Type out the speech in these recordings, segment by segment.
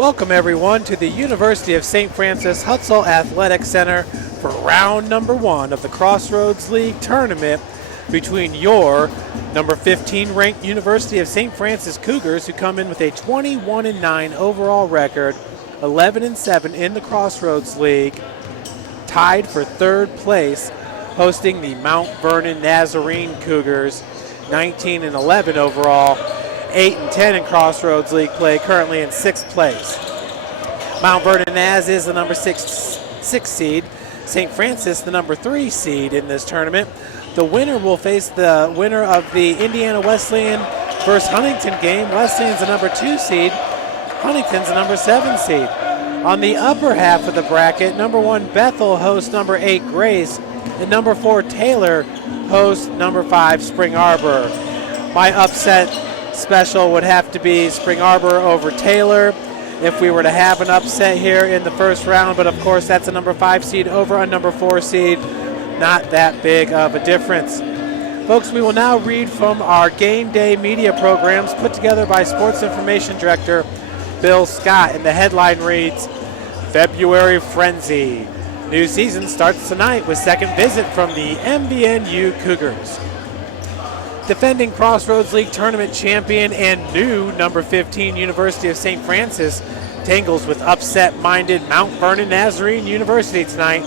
Welcome everyone to the University of St. Francis Hutzell Athletic Center for round number 1 of the Crossroads League Tournament between your number 15 ranked University of St. Francis Cougars, who come in with a 21-9 overall record, 11-7 in the Crossroads League, tied for third place, hosting the Mount Vernon Nazarene Cougars, 19-11 overall, 8-10 in Crossroads League play, currently in 6th place. Mount Vernon Naz is the number 6 seed. St. Francis, the number 3 seed in this tournament. The winner will face the winner of the Indiana Wesleyan versus Huntington game. Wesleyan's the number 2 seed. Huntington's the number 7 seed. On the upper half of the bracket, number 1 Bethel hosts number 8 Grace, and number 4 Taylor hosts number 5 Spring Arbor. My upset special would have to be Spring Arbor over Taylor if we were to have an upset here in the first round, but of course that's a number 5 seed over a number 4 seed. Not that big of a difference. Folks, we will now read from our game day media programs put together by Sports Information Director Bill Scott, and the headline reads, February Frenzy. New season starts tonight with second visit from the MVNU Cougars. Defending Crossroads League Tournament champion and new number 15 University of St. Francis tangles with upset-minded Mount Vernon Nazarene University tonight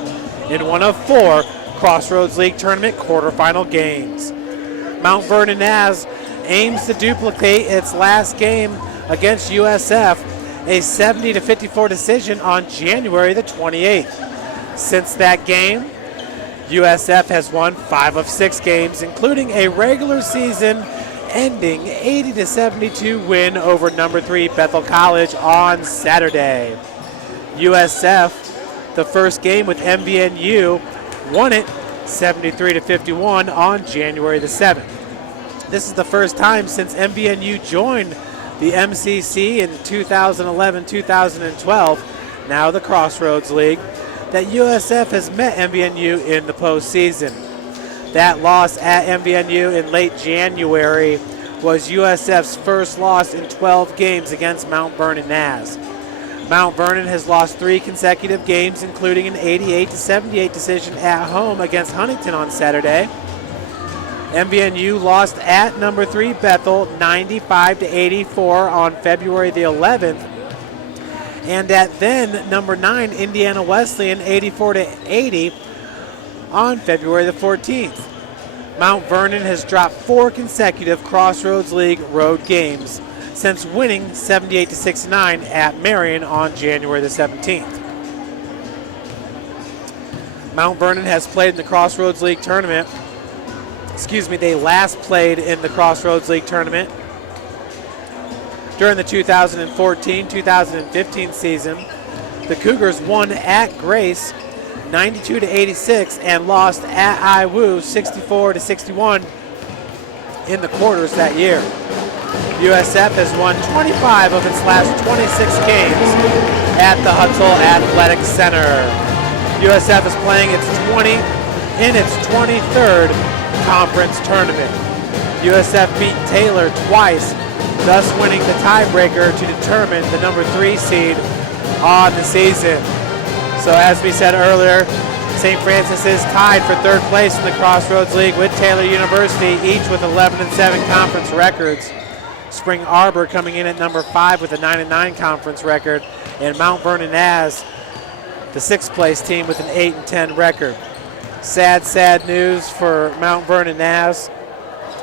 in one of 4 Crossroads League Tournament quarterfinal games. Mount Vernon Naz aims to duplicate its last game against USF, a 70-54 decision on January the 28th. Since that game, USF has won 5 of 6 games, including a regular season ending 80-72 win over number 3 Bethel College on Saturday. USF, the first game with MVNU, won it 73-51 on January the 7th. This is the first time since MVNU joined the MCC in 2011-2012, now the Crossroads League, that USF has met MVNU in the postseason. That loss at MVNU in late January was USF's first loss in 12 games against Mount Vernon Naz. Mount Vernon has lost 3 consecutive games, including an 88-78 decision at home against Huntington on Saturday. MVNU lost at number 3 Bethel 95-84 on February the 11th, and at then number 9 Indiana Wesleyan 84-80 on February the 14th. Mount Vernon has dropped 4 consecutive Crossroads League road games since winning 78-69 at Marion on January the 17th. Mount Vernon has played in the Crossroads League Tournament. They last played in the Crossroads League Tournament during the 2014-2015 season. The Cougars won at Grace 92-86 and lost at IWU 64-61 in the quarters that year. USF has won 25 of its last 26 games at the Hutzell Athletic Center. USF is playing its 23rd conference tournament. USF beat Taylor twice, thus winning the tiebreaker to determine the number 3 seed on the season. So as we said earlier, St. Francis is tied for third place in the Crossroads League with Taylor University, each with 11-7 conference records. Spring Arbor coming in at number 5 with a 9-9 conference record, and Mount Vernon Naz, the 6th place team, with an 8-10 record. Sad news for Mount Vernon Naz,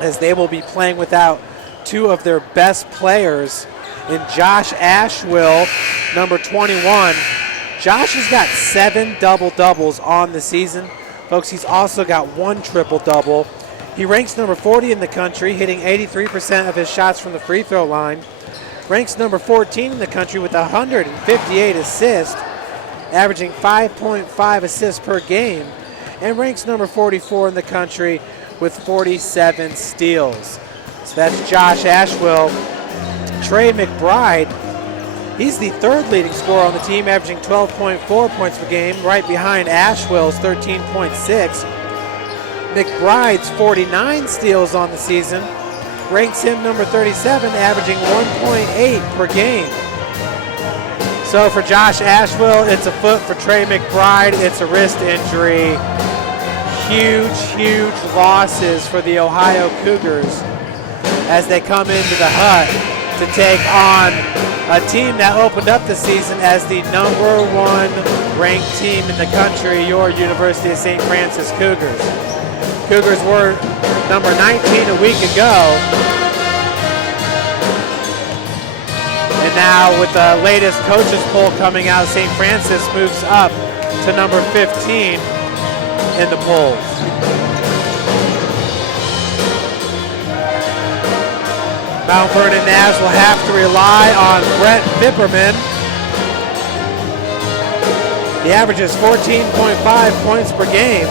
as they will be playing without 2 of their best players in Josh Ashwill, number 21. Josh has got 7 double-doubles on the season. Folks, he's also got 1 triple-double. He ranks number 40 in the country, hitting 83% of his shots from the free throw line. Ranks number 14 in the country with 158 assists, averaging 5.5 assists per game. And ranks number 44 in the country with 47 steals. So that's Josh Ashwill. Trey McBride, he's the 3rd leading scorer on the team, averaging 12.4 points per game, right behind Ashwill's 13.6. McBride's 49 steals on the season ranks him number 37, averaging 1.8 per game. So for Josh Asheville, it's a foot. For Trey McBride, it's a wrist injury. Huge losses for the Ohio Cougars as they come into the Hut to take on a team that opened up the season as the #1 ranked team in the country, your University of St. Francis Cougars. Cougars were number 19 a week ago. And now with the latest coaches poll coming out, St. Francis moves up to number 15 in the polls. Mount Vernon Naz will have to rely on Brett Bipperman. He averages 14.5 points per game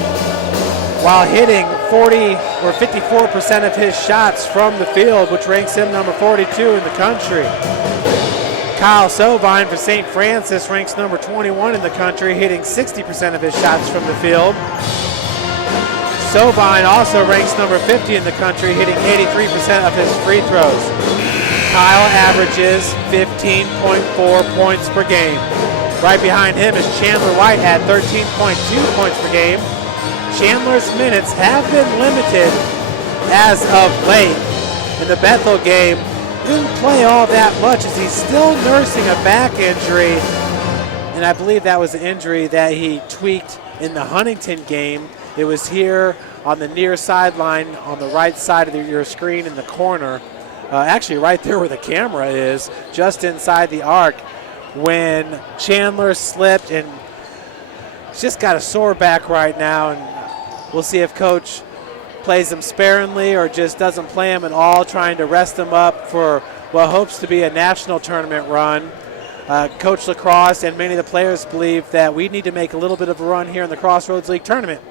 while hitting 54% of his shots from the field, which ranks him number 42 in the country. Kyle Sovine for St. Francis ranks number 21 in the country, hitting 60% of his shots from the field. Sovine also ranks number 50 in the country, hitting 83% of his free throws. Kyle averages 15.4 points per game. Right behind him is Chandler White at 13.2 points per game. Chandler's minutes have been limited as of late. In the Bethel game, didn't play all that much as he's still nursing a back injury. And I believe that was the injury that he tweaked in the Huntington game. It was here on the near sideline on the right side of your screen in the corner. Actually right there where the camera is, just inside the arc, when Chandler slipped, and he's just got a sore back right now. And we'll see if Coach plays him sparingly or just doesn't play him at all, trying to rest him up for what hopes to be a national tournament run. Coach LaCross and many of the players believe that we need to make a little bit of a run here in the Crossroads League Tournament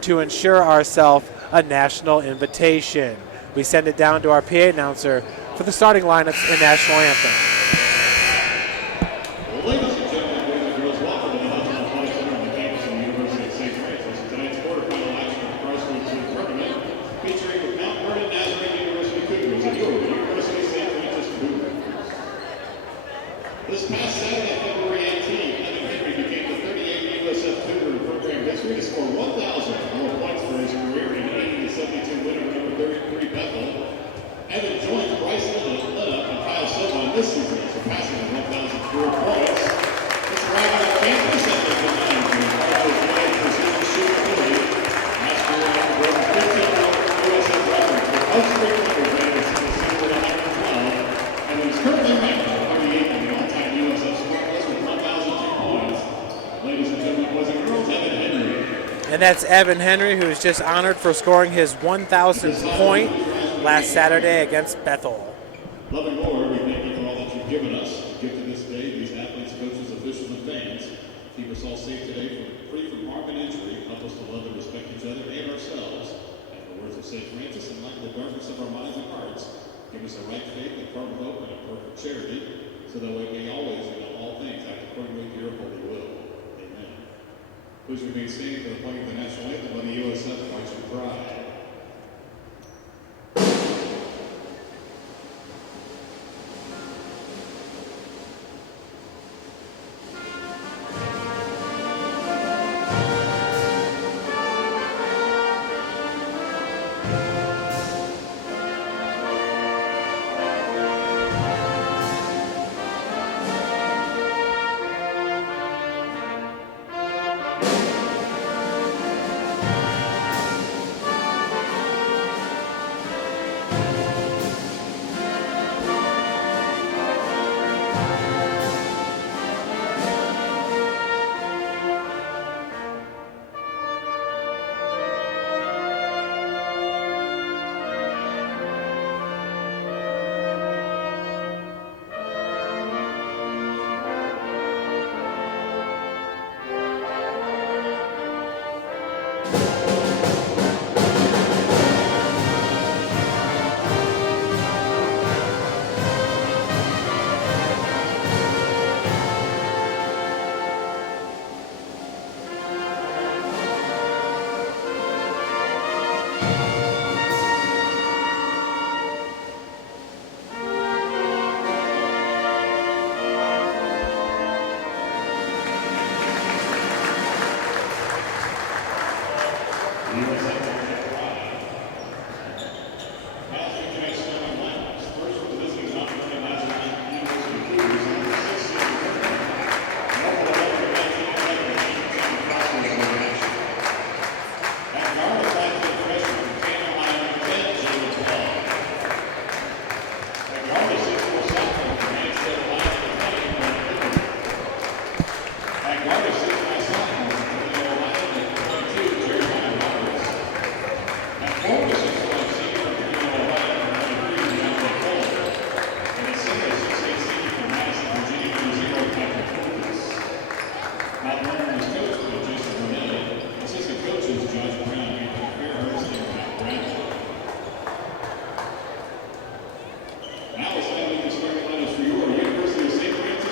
to ensure ourselves a national invitation. We send it down to our PA announcer for the starting lineups and national anthem. Ladies and gentlemen, boys and girls, welcome to the Hutzell A.C. Center on the campus of the University of St. Francis. Tonight's quarterfinal action of the Crossroads League Tournament featuring the Mount Vernon Nazarene University Cougars and your University of St. Francis Cougars. This past Saturday, February 18th, Evan Henry became the 38th USF Cougar in program history to score 1,004 points for his career in an 80-72 win over number 33 Bethel. Evan joined Bryce Lilla and Kyle Sovine this season, surpassing 1,004 points. This rival campus at the line to Crossroads League precision shooting ability. Last year, Evan broke 15 USF records for most three-pointers made in single season with 112, and is currently ranked 38th in the all-time USF scoring list with 1,002 points. Ladies and gentlemen, boys and girls, Evan Henry. And that's Evan Henry, who was just honored for scoring his 1,000th point last Saturday against Bethel. Loving Lord, we thank you for all that you've given us. Give to this day these athletes, coaches, officials, and fans. Keep us all safe today, free from harm and injury. Help us to love and respect each other and ourselves. And the words of St. Francis, and lighten the darkness of our minds and hearts. Give us a right faith, a firm hope, and a perfect charity, so that we may always, in all things, act accordingly to your holy will. Amen. Please remain standing for the playing of the national anthem by the USF March with Pride.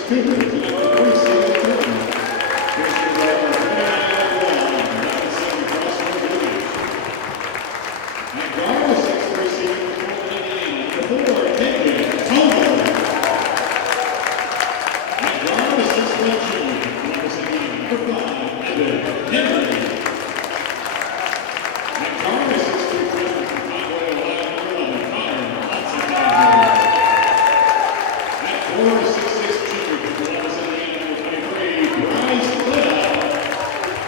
Cougars in the preseason tournament. Here's your number 29 overall, representing Crossroads League. And guard the 6th preseason tournament, the 4, David Tomer. And guard the 6th junior, representing number 5, Evan Henry. And guard the 6th freshman from Conway, Ohio, number 11, Connor Hutzell A.C. And 4 to 6'6" junior, representing number 23, Bryce Little.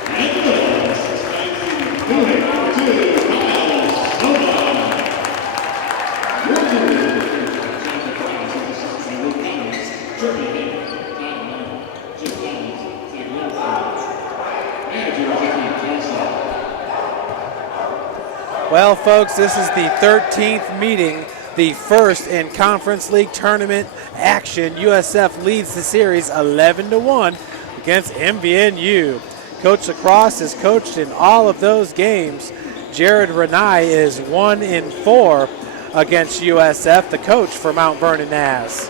And the 6'19", moving number 2, Kyle Sova. Well, folks, this is the 13th meeting, the first in Conference League Tournament action. USF leads the series 11-1 against MVNU. Coach LaCross has coached in all of those games. Jared Renai is 1-4 against USF, the coach for Mount Vernon Naz.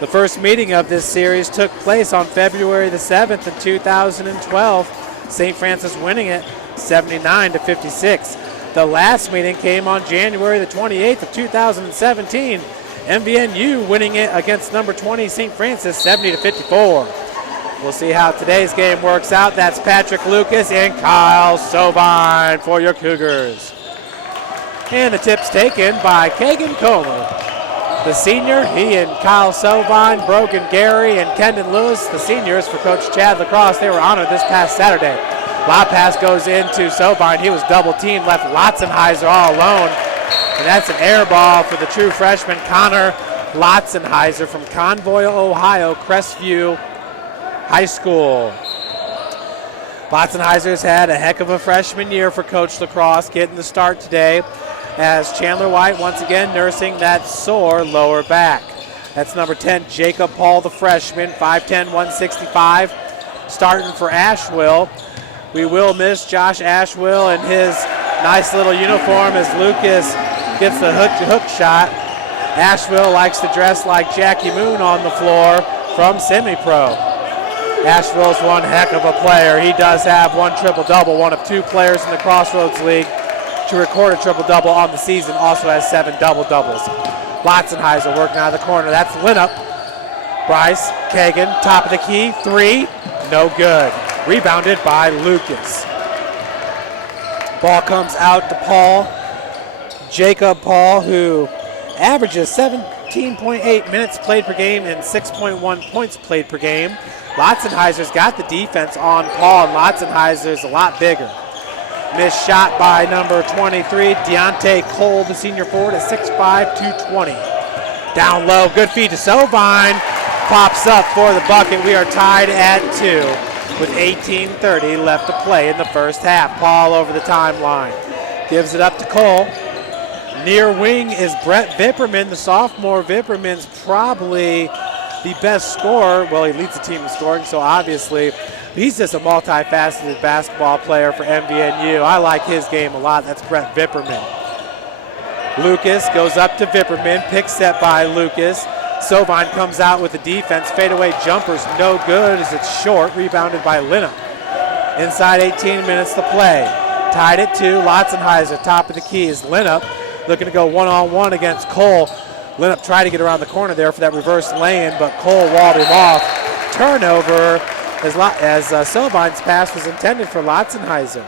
The first meeting of this series took place on February the 7th in 2012. St. Francis winning it 79-56. The last meeting came on January the 28th of 2017. MVNU winning it against number 20 St. Francis 70-54. We'll see how today's game works out. That's Patrick Lucas and Kyle Sovine for your Cougars. And the tip's taken by Kagan Comer, the senior. He and Kyle Sovine, Brogan Gary, and Kendon Lewis, the seniors for Coach Chad LaCross. They were honored this past Saturday. Lob pass goes into Sovine. He was double teamed, left Lotzenheiser all alone. And that's an air ball for the true freshman, Connor Lotzenheiser from Convoy, Ohio, Crestview High School. Lotzenheiser's had a heck of a freshman year for Coach LaCross, getting the start today as Chandler White once again nursing that sore lower back. That's number 10, Jacob Paul, the freshman, 5'10", 165, starting for Asheville. We will miss Josh Asheville and his nice little uniform as Lucas gets the hook shot. Asheville likes to dress like Jackie Moon on the floor from semi-pro. Asheville's one heck of a player. He does have one triple-double, one of 2 players in the Crossroads League to record a triple-double on the season, also has 7 double-doubles. Lotzenheiser working out of the corner. That's Linup. Bryce Kagan, top of the key, 3, no good. Rebounded by Lucas. Ball comes out to Paul. Jacob Paul, who averages 17.8 minutes played per game and 6.1 points played per game. Lotzenheiser's got the defense on Paul, and Lotzenheiser's a lot bigger. Missed shot by number 23, Deontay Cole, the senior forward, at 6'5", 220. Down low, good feed to Sovine. Pops up for the bucket. We are tied at 2 with 18:30 left to play in the first half. Paul over the timeline. Gives it up to Cole. Near wing is Brett Vipperman, the sophomore. Vipperman's probably the best scorer. Well, he leads the team in scoring, so obviously he's just a multifaceted basketball player for MVNU. I like his game a lot. That's Brett Vipperman. Lucas goes up to Vipperman. Pick set by Lucas. Sovine comes out with the defense. Fadeaway jumper's no good as it's short. Rebounded by Linup. Inside 18 minutes to play. Tied at 2. Lotzenheiser, top of the key, is Linup. Looking to go one-on-one against Cole. Linup tried to get around the corner there for that reverse lay-in, but Cole walled him off. Turnover as Sovine's pass was intended for Lotzenheiser.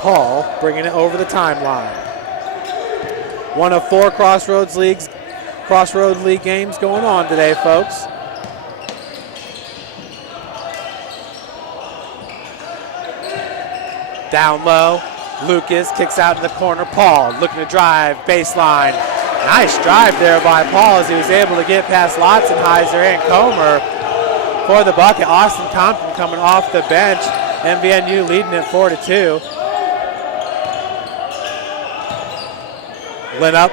Paul bringing it over the timeline. One of 4 Crossroads League games going on today, folks. Down low, Lucas kicks out in the corner. Paul looking to drive, baseline. Nice drive there by Paul as he was able to get past Lotzenheiser and Comer for the bucket. Austin Compton coming off the bench. MVNU leading it 4-2. Linup,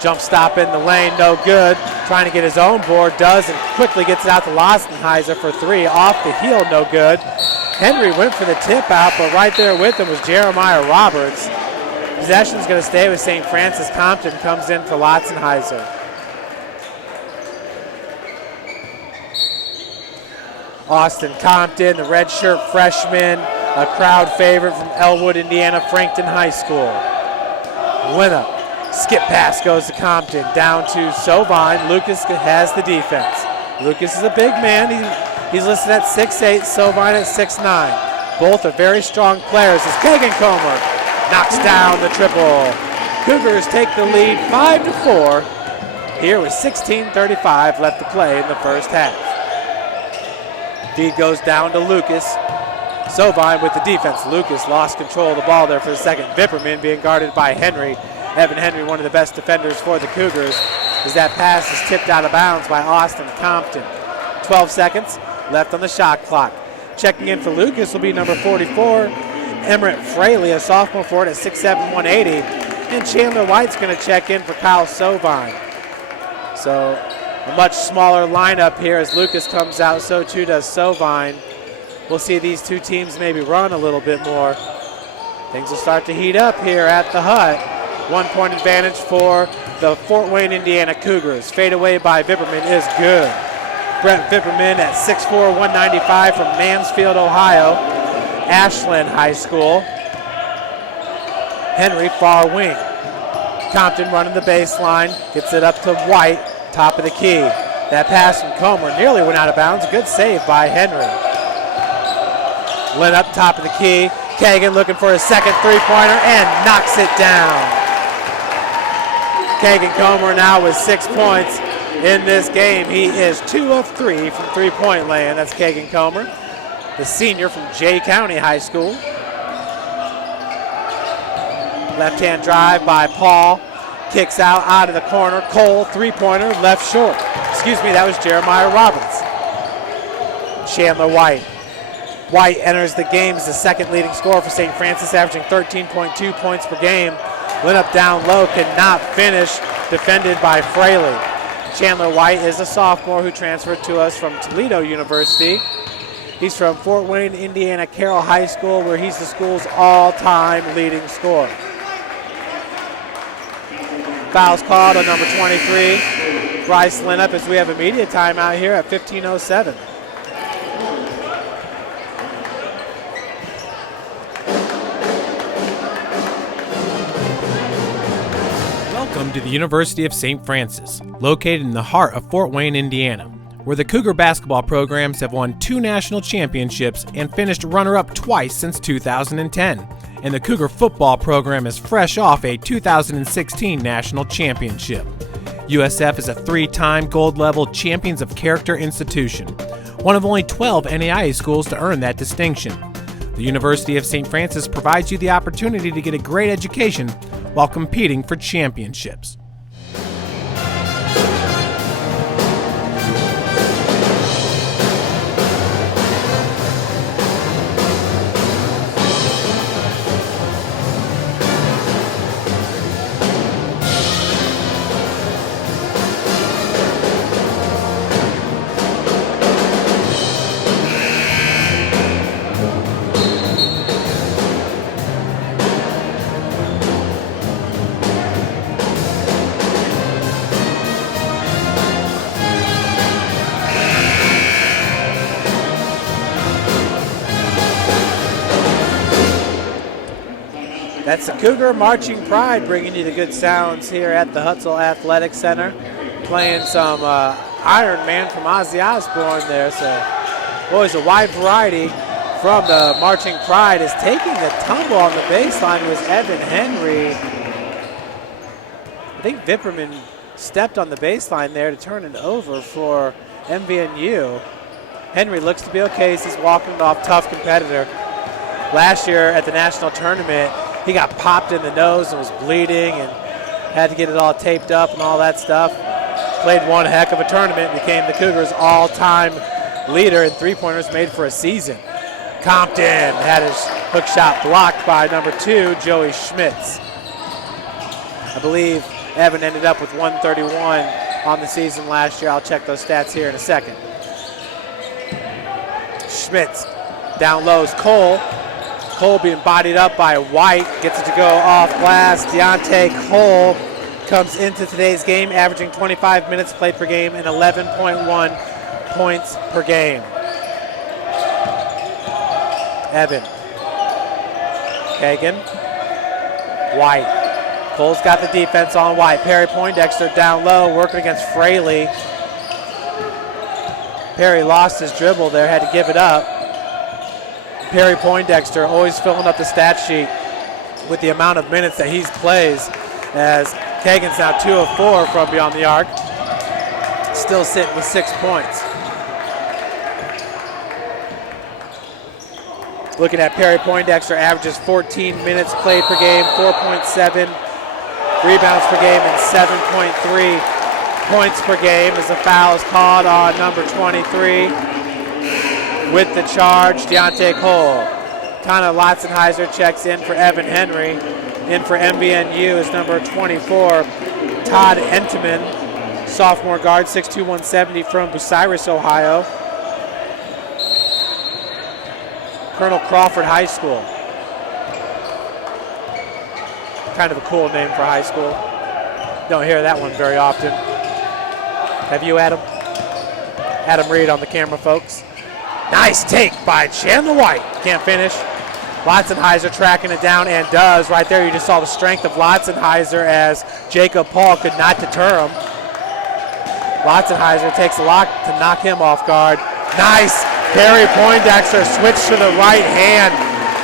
jump stop in the lane, no good. Trying to get his own board, does, and quickly gets it out to Lotzenheiser for 3. Off the heel, no good. Henry went for the tip out, but right there with him was Jeremiah Roberts. Possession's going to stay with St. Francis. Compton comes in for Lotzenheiser. Austin Compton, the redshirt freshman, a crowd favorite from Elwood, Indiana, Frankton High School. Winner. Skip pass goes to Compton, down to Sovine. Lucas has the defense. Lucas is a big man. He's listed at 6'8", Sovine at 6'9". Both are very strong players as Kagan Comer knocks down the triple. Cougars take the lead 5-4 here with 16:35 left to play in the first half. Feed goes down to Lucas. Sovine with the defense. Lucas lost control of the ball there for the second. Vipperman being guarded by Henry. Evan Henry, one of the best defenders for the Cougars, as that pass is tipped out of bounds by Austin Compton. 12 seconds left on the shot clock. Checking in for Lucas will be number 44, Emmerich Fraley, a sophomore forward at 6'7", 180. And Chandler White's going to check in for Kyle Sovine. So a much smaller lineup here as Lucas comes out, so too does Sovine. We'll see these two teams maybe run a little bit more. Things will start to heat up here at the Hut. 1 point advantage for the Fort Wayne, Indiana Cougars. Fade away by Vipperman is good. Brent Vipperman at 6'4", 195 from Mansfield, Ohio, Ashland High School. Henry, far wing. Compton running the baseline, gets it up to White, top of the key. That pass from Comer nearly went out of bounds. A good save by Henry. Lynn up top of the key. Kagan looking for his second three-pointer and knocks it down. Kagan Comer now with 6 points in this game. He is 2 of 3 from three-point land. That's Kagan Comer, the senior from Jay County High School. Left-hand drive by Paul. Kicks out of the corner. Cole, three-pointer, left short. Excuse me, that was Jeremiah Roberts. Chandler White. White enters the game as the second leading scorer for St. Francis, averaging 13.2 points per game. Went up down low, could not finish, defended by Fraley. Chandler White is a sophomore who transferred to us from Toledo University. He's from Fort Wayne, Indiana, Carroll High School, where he's the school's all-time leading scorer. Fouls called on number 23, Bryce Linnup, as we have a media timeout here at 15:07. Welcome to the University of St. Francis, located in the heart of Fort Wayne, Indiana, where the Cougar basketball programs have won 2 national championships and finished runner-up twice since 2010. And the Cougar football program is fresh off a 2016 national championship. USF is a 3-time gold-level Champions of Character institution, one of only 12 NAIA schools to earn that distinction. The University of St. Francis provides you the opportunity to get a great education while competing for championships. That's the Cougar Marching Pride bringing you the good sounds here at the Hutzell Athletic Center. Playing some Iron Man from Ozzy Osbourne there. So, boys, a wide variety from the Marching Pride. Is taking the tumble on the baseline was Evan Henry. I think Vipperman stepped on the baseline there to turn it over for MVNU. Henry looks to be okay as he's walking it off. Tough competitor. Last year at the national tournament, he got popped in the nose and was bleeding and had to get it all taped up and all that stuff. Played one heck of a tournament, became the Cougars' all-time leader in three-pointers made for a season. Compton had his hook shot blocked by number 2, Joey Schmitz. I believe Evan ended up with 131 on the season last year. I'll check those stats here in a second. Schmitz Down low is Cole. Cole being bodied up by White. Gets it to go off glass. Deontay Cole comes into today's game averaging 25 minutes played per game and 11.1 points per game. Evan. Kagan. White. Cole's got the defense on White. Perry Poindexter down low, working against Fraley. Perry lost his dribble there, had to give it up. Perry Poindexter always filling up the stat sheet with the amount of minutes that he plays, as Kagan's now 2 of 4 from beyond the arc. Still sitting with 6 points. Looking at Perry Poindexter, averages 14 minutes played per game, 4.7 rebounds per game, and 7.3 points per game as the foul is called on number 23. With the charge, Deontay Cole. Tana Lotzenheiser checks in for Evan Henry. In for MVNU is number 24, Todd Entman, sophomore guard, 6'2", 170 from Bucyrus, Ohio. Colonel Crawford High School. Kind of a cool name for high school. Don't hear that one very often. Have you, Adam? Adam Reed on the camera, folks. Nice take by Chandler White. Can't finish. Lotzenheiser tracking it down and does. Right there, you just saw the strength of Lotzenheiser as Jacob Paul could not deter him. Lotzenheiser takes a lot to knock him off guard. Nice. Perry Poindexter switch to the right hand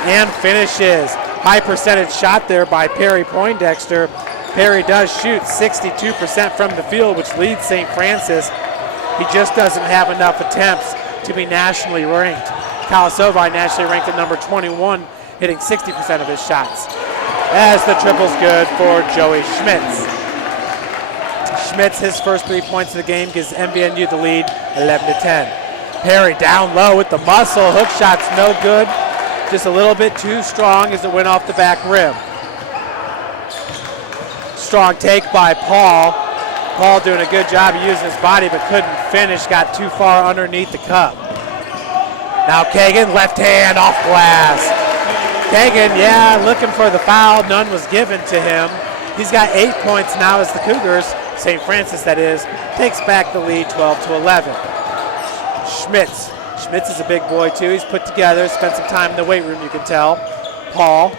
and finishes. High percentage shot there by Perry Poindexter. Perry does shoot 62% from the field, which leads St. Francis. He just doesn't have enough attempts to be nationally ranked. Kalasovi nationally ranked at number 21, hitting 60% of his shots. As the triple's good for Joey Schmitz. Schmitz, his first 3 points of the game, gives MVNU the lead, 11-10. Perry down low with the muscle. Hook shot's no good. Just a little bit too strong as it went off the back rim. Strong take by Paul. Paul doing a good job of using his body but couldn't finish. Got too far underneath the cup. Now Kagan, left hand off glass. Kagan, looking for the foul. None was given to him. He's got 8 points now as the Cougars, St. Francis that is, takes back the lead 12-11. Schmitz. Schmitz is a big boy too. He's put together, spent some time in the weight room, you can tell. Paul.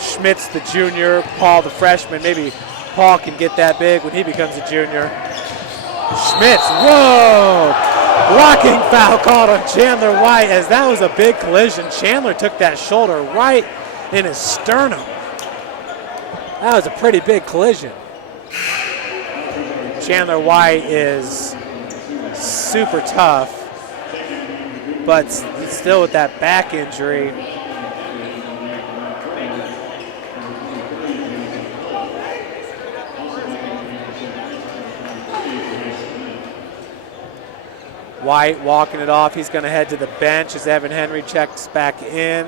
Schmitz the junior, Paul the freshman. Maybe Paul can get that big when he becomes a junior. Schmitz, whoa! Blocking foul called on Chandler White as that was a big collision. Chandler took that shoulder right in his sternum. That was a pretty big collision. Chandler White is super tough, but still with that back injury. White walking it off. He's going to head to the bench as Evan Henry checks back in.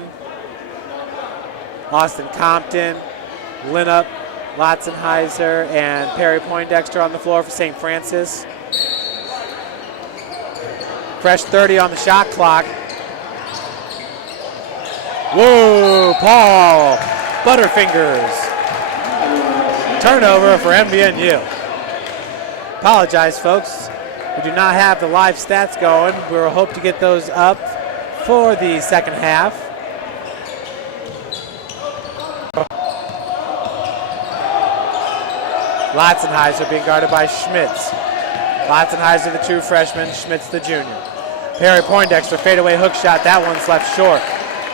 Austin Compton, Linup, Lotzenheiser, and Perry Poindexter on the floor for St. Francis. Fresh 30 on the shot clock. Whoa, Paul, Butterfingers. Turnover for MVNU. Apologize, folks. We do not have the live stats going. We'll hope to get those up for the second half. Lotzenheiser being guarded by Schmitz. Lotzenheiser, the true freshman, Schmitz, the junior. Perry Poindexter, fadeaway hook shot. That one's left short.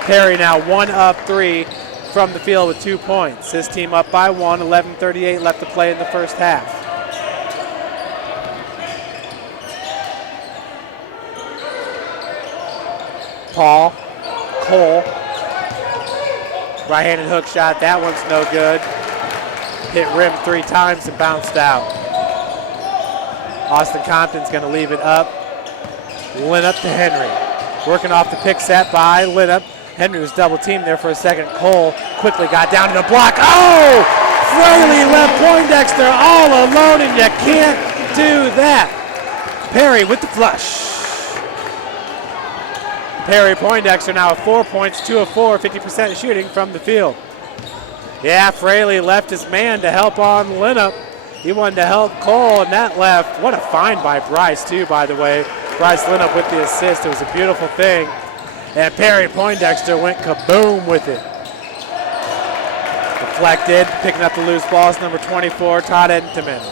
Perry now 1 of 3 from the field with 2 points. His team up by 1, 11:38 left to play in the first half. Paul, Cole, right-handed hook shot. That one's no good. Hit rim 3 times and bounced out. Austin Compton's going to leave it up. Linup to Henry. Working off the pick set by Linup. Henry was double teamed there for a second. Cole quickly got down to the block. Oh! Fraley left Poindexter all alone, and you can't do that. Perry with the flush. Perry Poindexter now with 4 points, 2 of 4, 50% shooting from the field. Yeah, Fraley left his man to help on Linnup. He wanted to help Cole, and that left. What a find by Bryce, too, by the way. Bryce Linnup with the assist. It was a beautiful thing. And Perry Poindexter went kaboom with it. Deflected, picking up the loose balls, number 24, Todd Entenman.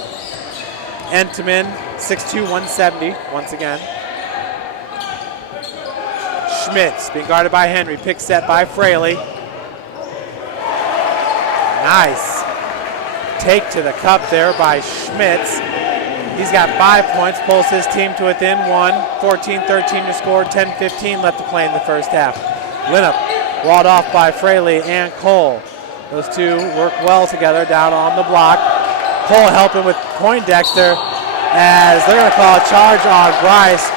Entenman, 6'2", 170, once again. Schmitz being guarded by Henry. Pick set by Fraley. Nice take to the cup there by Schmitz. He's got 5 points, pulls his team to within 1. 14-13 to score, 10-15 left to play in the first half. Linnup walled off by Fraley and Cole. Those two work well together down on the block. Cole helping with Poindexter as they're going to call a charge on Bryce.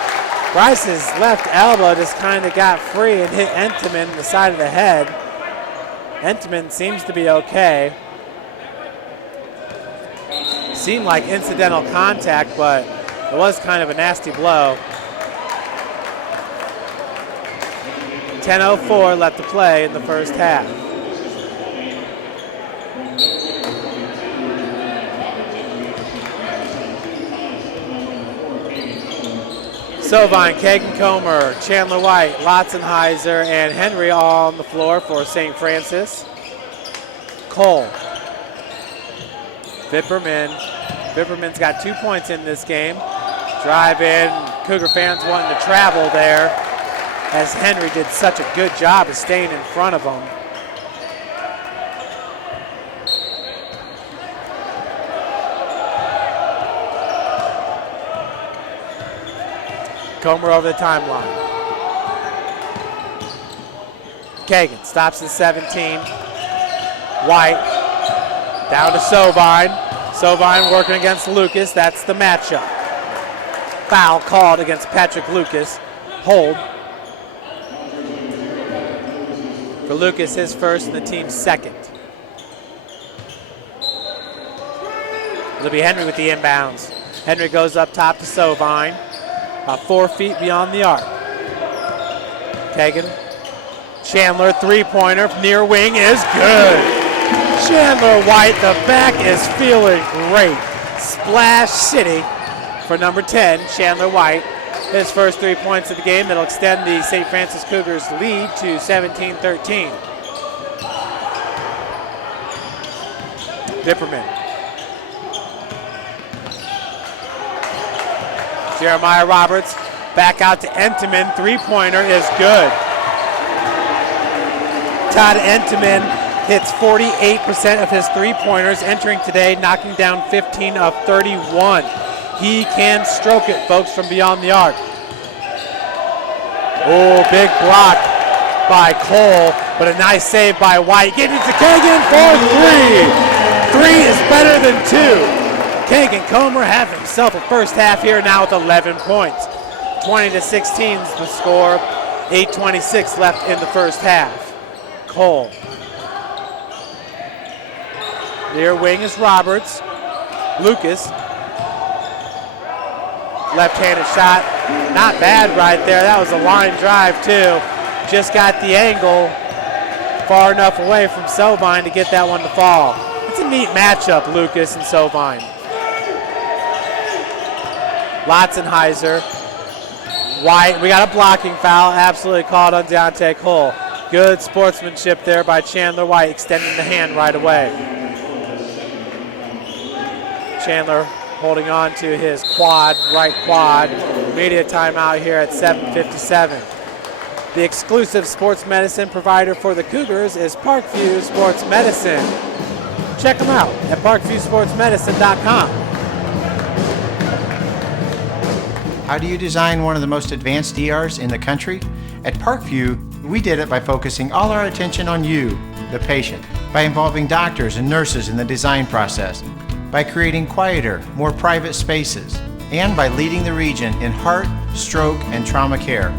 Bryce's left elbow just kind of got free and hit Entenman in the side of the head. Entenman seems to be okay. Seemed like incidental contact, but it was kind of a nasty blow. 10:04 left to play in the first half. Sovine, Kagan Comer, Chandler White, Lotzenheiser, and Henry all on the floor for St. Francis. Cole. Vipperman's got 2 points in this game. Drive in. Cougar fans wanting to travel there as Henry did such a good job of staying in front of him. Comer over the timeline. Kagan stops at 17. White down to Sovine. Sovine working against Lucas. That's the matchup. Foul called against Patrick Lucas. Hold. For Lucas, his first and the team's second. It'll be Henry with the inbounds. Henry goes up top to Sovine. About 4 feet beyond the arc. Kagan. Chandler, three-pointer, near wing is good. Chandler White, the back is feeling great. Splash City for number 10, Chandler White. His first 3 points of the game. That'll extend the St. Francis Cougars lead to 17-13. Dipperman. Jeremiah Roberts back out to Entenman. Three-pointer is good. Todd Entenman hits 48% of his three-pointers entering today, knocking down 15 of 31. He can stroke it, folks, from beyond the arc. Oh, big block by Cole, but a nice save by White. Getting it to Kagan for three. 3 is better than 2. Kagan Comer have himself a first half here now with 11 points. 20-16 is the score. 8:26 left in the first half. Cole. Near wing is Roberts. Lucas. Left-handed shot. Not bad right there. That was a line drive too. Just got the angle far enough away from Sovine to get that one to fall. It's a neat matchup, Lucas and Sovine. Lotzenheiser. White. We got a blocking foul. Absolutely called on Deontay Cole. Good sportsmanship there by Chandler White, extending the hand right away. Chandler holding on to his quad, right quad. Media timeout here at 7:57. The exclusive sports medicine provider for the Cougars is Parkview Sports Medicine. Check them out at parkviewsportsmedicine.com. How do you design one of the most advanced ERs in the country? At Parkview, we did it by focusing all our attention on you, the patient, by involving doctors and nurses in the design process, by creating quieter, more private spaces, and by leading the region in heart, stroke, and trauma care.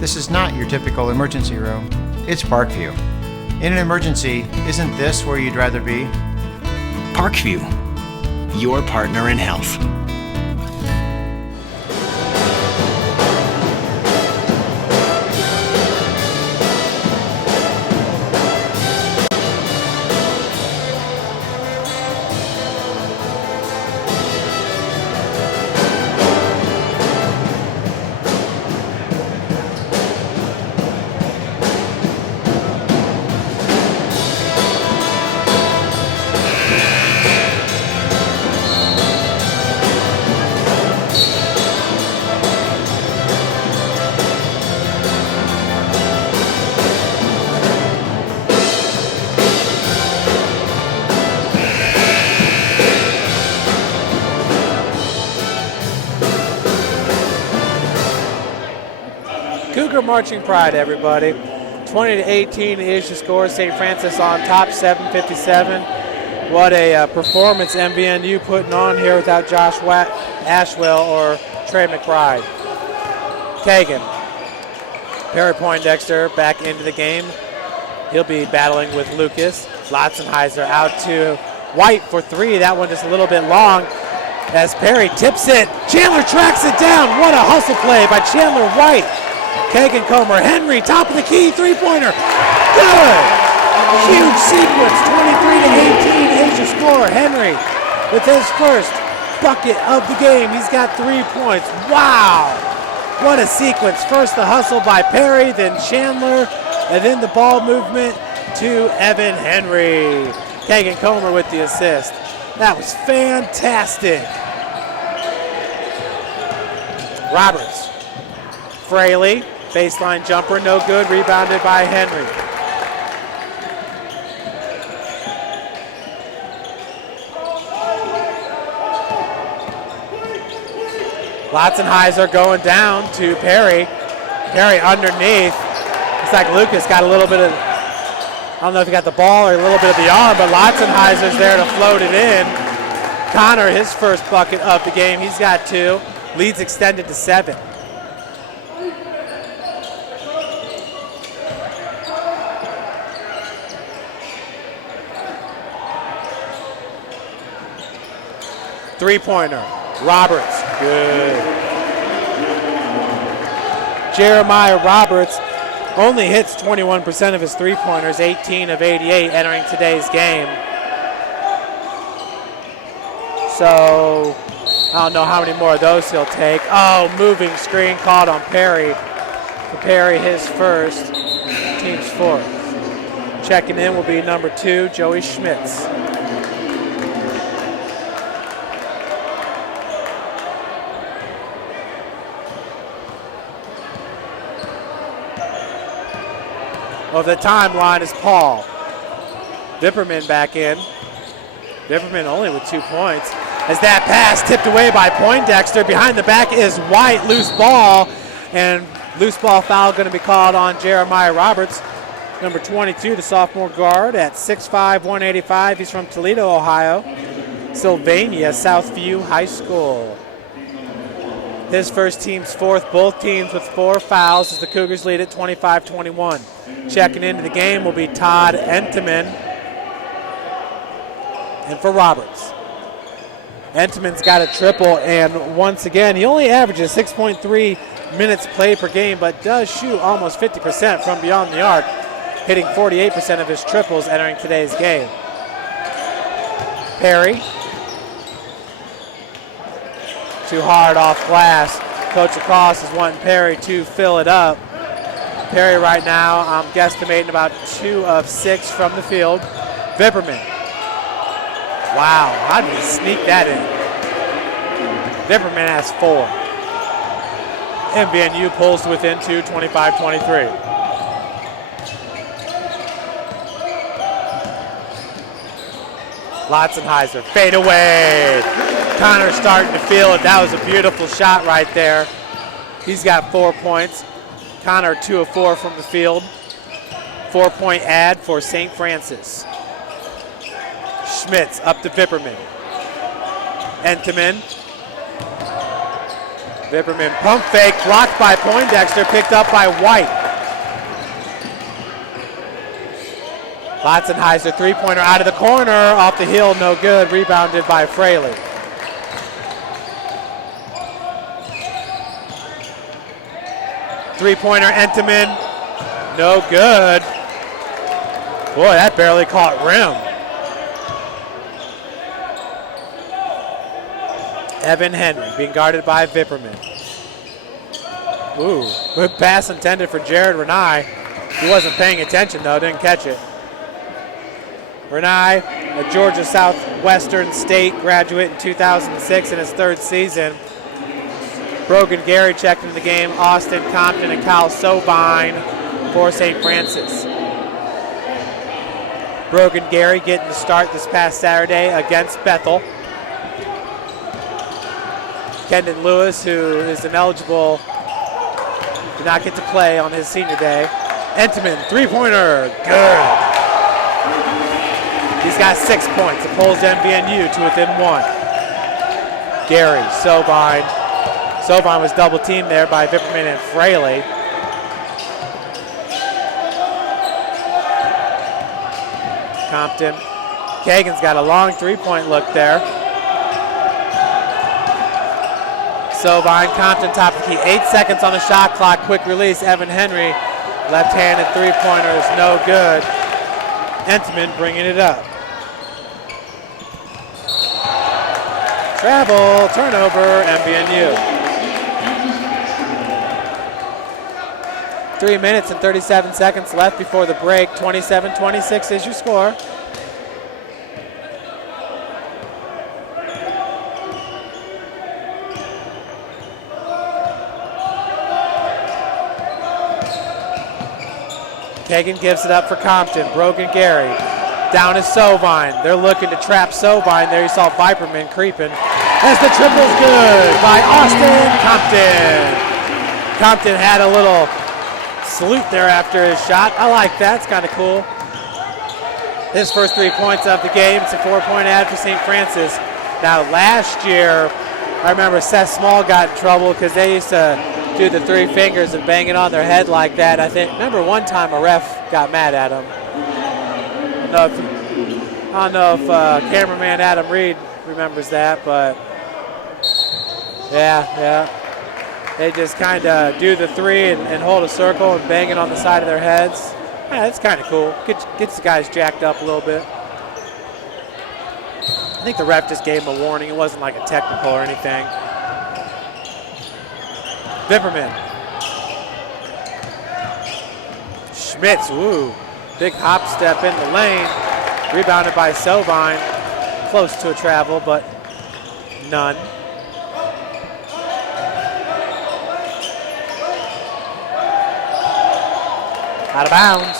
This is not your typical emergency room. It's Parkview. In an emergency, isn't this where you'd rather be? Parkview, your partner in health. Cougar marching pride, everybody. 20-18 is your score. St. Francis on top, 7:57. What a performance MVNU putting on here without Josh Ashwell or Trey McBride. Kagan. Perry Poindexter back into the game. He'll be battling with Lucas. Lotzenheiser out to White for three. That one just a little bit long as Perry tips it. Chandler tracks it down. What a hustle play by Chandler White. Kagan Comer, Henry, top of the key, three-pointer. Good. Huge sequence, 23-18 is your score. Henry with his first bucket of the game. He's got 3 points. Wow. What a sequence. First the hustle by Perry, then Chandler, and then the ball movement to Evan Henry. Kagan Comer with the assist. That was fantastic. Roberts. Fraley, baseline jumper, no good, rebounded by Henry. Lotzenheiser going down to Perry. Perry underneath. It's like Lucas got a little bit of, I don't know if he got the ball or a little bit of the arm, but Lotzenheiser's there to float it in. Connor, his first bucket of the game, he's got 2. Leads extended to 7. Three-pointer, Roberts, good. Jeremiah Roberts only hits 21% of his three-pointers, 18 of 88 entering today's game. So, I don't know how many more of those he'll take. Oh, moving screen called on Perry. For Perry, his first, team's fourth. Checking in will be number 2, Joey Schmitz. Well, the timeline is Paul. Vipperman back in. Vipperman only with 2 points. As that pass tipped away by Poindexter. Behind the back is White, loose ball. And loose ball foul going to be called on Jeremiah Roberts. Number 22, the sophomore guard at 6'5", 185. He's from Toledo, Ohio. Sylvania Southview High School. His first team's fourth, both teams with 4 fouls as the Cougars lead at 25-21. Checking into the game will be Todd Enteman. And for Roberts, Enteman's got a triple, and once again, he only averages 6.3 minutes played per game, but does shoot almost 50% from beyond the arc, hitting 48% of his triples entering today's game. Perry. Too hard off glass. Coach LaCross is wanting Perry to fill it up. Perry right now, I'm guesstimating about 2 of 6 from the field. Vipperman. Wow, how did he sneak that in? Vipperman has 4. MVNU pulls to within 2, 25-23. Lotzenheiser, fade away. Connor starting to feel it. That was a beautiful shot right there. He's got 4 points. Connor 2 of 4 from the field. 4-point ad for St. Francis. Schmitz up to Vipperman. Enteman. Vipperman pump fake, blocked by Poindexter, picked up by White. Lotzenheiser, three-pointer out of the corner, off the heel, no good, rebounded by Fraley. Three-pointer, Enteman, no good. Boy, that barely caught rim. Evan Henry being guarded by Vipperman. Ooh, good pass intended for Jared Renai. He wasn't paying attention though, didn't catch it. Renai, a Georgia Southwestern State graduate in 2006 in his 3rd season. Brogan Gary checked into the game. Austin Compton and Kyle Sobine for St. Francis. Brogan Gary getting the start this past Saturday against Bethel. Kendon Lewis, who is ineligible to Did not get to play on his senior day. Entenmann, three-pointer, good. He's got 6 points. It pulls MVNU to within 1. Gary, Sobine. Sobine was double teamed there by Vipperman and Fraley. Compton. Kagan's got a long three-point look there. Sobine, Compton, top of the key. 8 seconds on the shot clock. Quick release. Evan Henry, left-handed three-pointer is no good. Entenmann bringing it up. Travel, turnover, MVNU. 3 minutes and 37 seconds left before the break. 27-26 is your score. Kagan gives it up for Compton. Brogan Gary. Down is Sovine. They're looking to trap Sovine. There you saw Viperman creeping. As the triple's good by Austin Compton. Compton had a little salute there after his shot. I like that. It's kind of cool. His first 3 points of the game. It's a 4-point ad for St. Francis. Now last year, I remember Seth Small got in trouble because they used to do the 3 fingers and bang it on their head like that. I remember one time a ref got mad at him. I don't know if cameraman Adam Reed remembers that, but yeah. They just kind of do the 3 and hold a circle and bang it on the side of their heads. Yeah, it's kind of cool. Gets the guys jacked up a little bit. I think the ref just gave him a warning. It wasn't like a technical or anything. Vipperman. Schmitz, woo. Big hop step in the lane. Rebounded by Sovine. Close to a travel, but none. Out of bounds.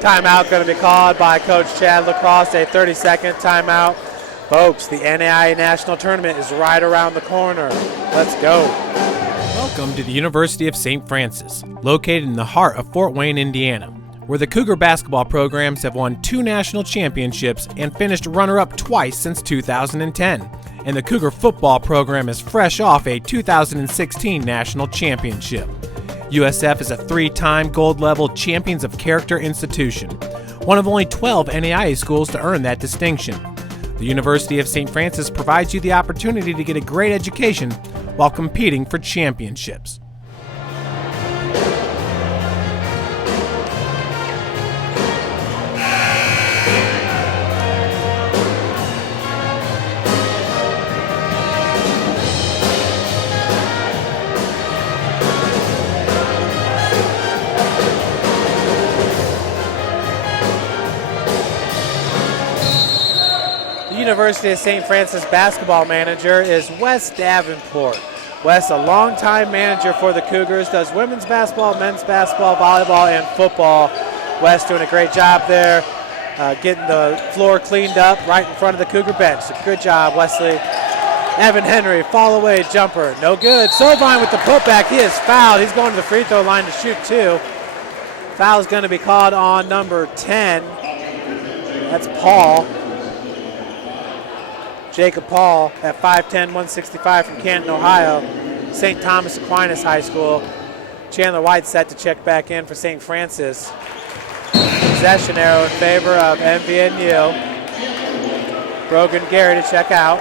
Timeout going to be called by Coach Chad LaCross, a 30-second timeout. Folks, the NAIA National Tournament is right around the corner. Let's go. Welcome to the University of St. Francis, located in the heart of Fort Wayne, Indiana, where the Cougar basketball programs have won 2 national championships and finished runner-up twice since 2010. And the Cougar football program is fresh off a 2016 national championship. USF is a 3-time gold-level Champions of Character institution, one of only 12 NAIA schools to earn that distinction. The University of St. Francis provides you the opportunity to get a great education while competing for championships. University of St. Francis basketball manager is Wes Davenport. Wes, a longtime manager for the Cougars, does women's basketball, men's basketball, volleyball, and football. Wes doing a great job there, getting the floor cleaned up right in front of the Cougar bench. So good job, Wesley. Evan Henry, fall away jumper, no good. Sovine with the putback, he is fouled. He's going to the free throw line to shoot 2. Foul is going to be called on number 10. That's Paul. Jacob Paul at 5'10", 165 from Canton, Ohio. St. Thomas Aquinas High School. Chandler White set to check back in for St. Francis. Possession arrow in favor of MVNU. Brogan Gary to check out.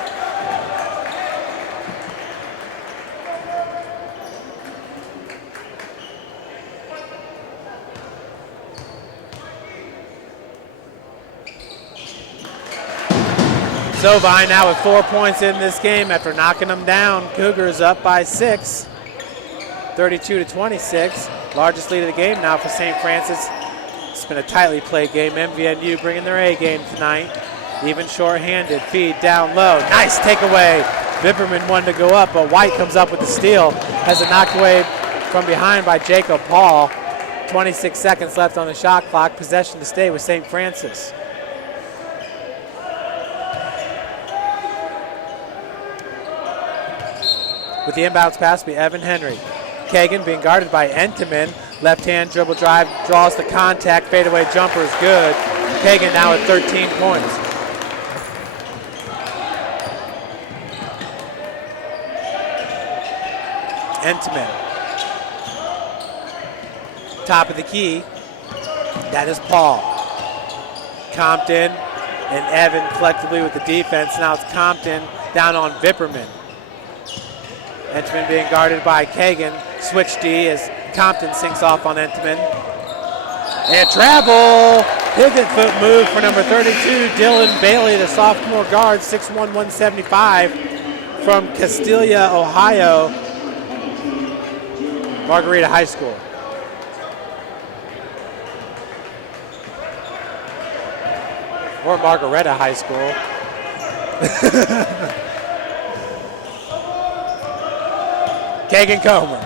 Sovine now with 4 points in this game after knocking them down. Cougars up by 6, 32-26. Largest lead of the game now for St. Francis. It's been a tightly played game. MVNU bringing their A game tonight. Even short-handed, feed down low. Nice takeaway. Vipperman wanted to go up, but White comes up with the steal. Has it knocked away from behind by Jacob Paul. 26 seconds left on the shot clock. Possession to stay with St. Francis. With the inbounds pass will be Evan Henry. Kagan being guarded by Entenman. Left hand dribble drive, draws the contact, fadeaway jumper is good. Kagan now at 13 points. Entenman. Top of the key, that is Paul. Compton and Evan collectively with the defense. Now it's Compton down on Vipperman. Entenman being guarded by Kagan. Switch D as Compton sinks off on Entenman. And travel! Pivot foot move for number 32, Dylan Bailey, the sophomore guard, 6'1", 175 from Castilia, Ohio, Margarita High School. Or Margaretta High School. Kagan Comer.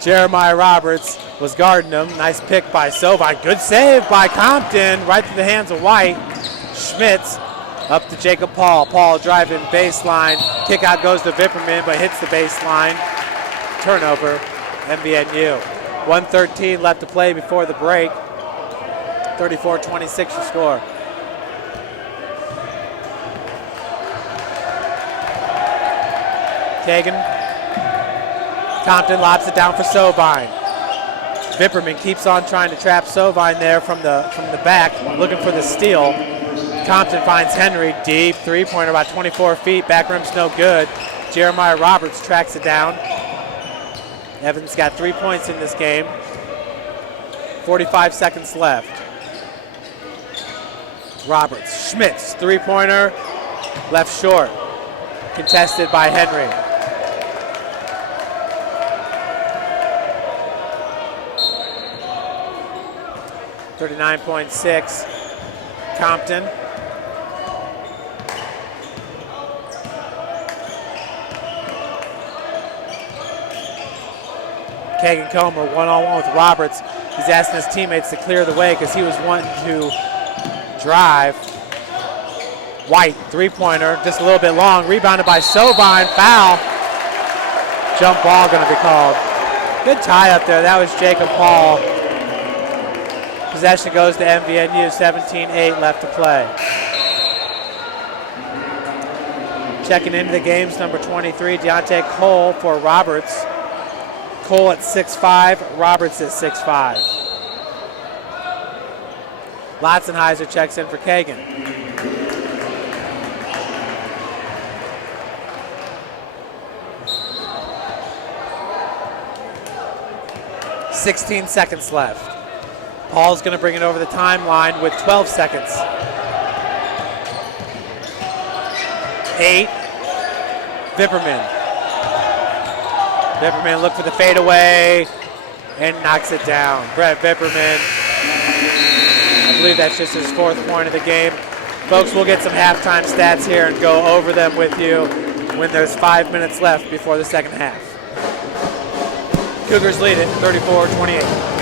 Jeremiah Roberts was guarding him. Nice pick by Sovine. Good save by Compton. Right through the hands of White. Schmitz up to Jacob Paul. Paul driving baseline. Kick out goes to Vipperman, but hits the baseline. Turnover, MVNU. 1:13 left to play before the break. 34-26 your score. Kagan. Compton lobs it down for Sovine. Vipperman keeps on trying to trap Sovine there from the back, looking for the steal. Compton finds Henry, deep three-pointer about 24 feet. Back rim's no good. Jeremiah Roberts tracks it down. Evans got 3 points in this game. 45 seconds left. Roberts, Schmitz, three-pointer, left short. Contested by Henry. .6, Compton. Kagan Comer one-on-one with Roberts. He's asking his teammates to clear the way because he was wanting to drive. White, three-pointer, just a little bit long. Rebounded by Sovine, foul. Jump ball going to be called. Good tie up there. That was Jacob Paul. Possession goes to MVNU, 17-8 left to play. Checking into the games, number 23, Deontay Cole for Roberts. Cole at 6'5", Roberts at 6'5". Lotzenheiser checks in for Kagan. .16 seconds left. Paul's going to bring it over the timeline with 12 seconds. 8. Vipperman. Vipperman look for the fadeaway and knocks it down. Brett Vipperman. I believe that's just his 4th point of the game. Folks, we'll get some halftime stats here and go over them with you when there's 5 minutes left before the second half. Cougars lead it 34-28.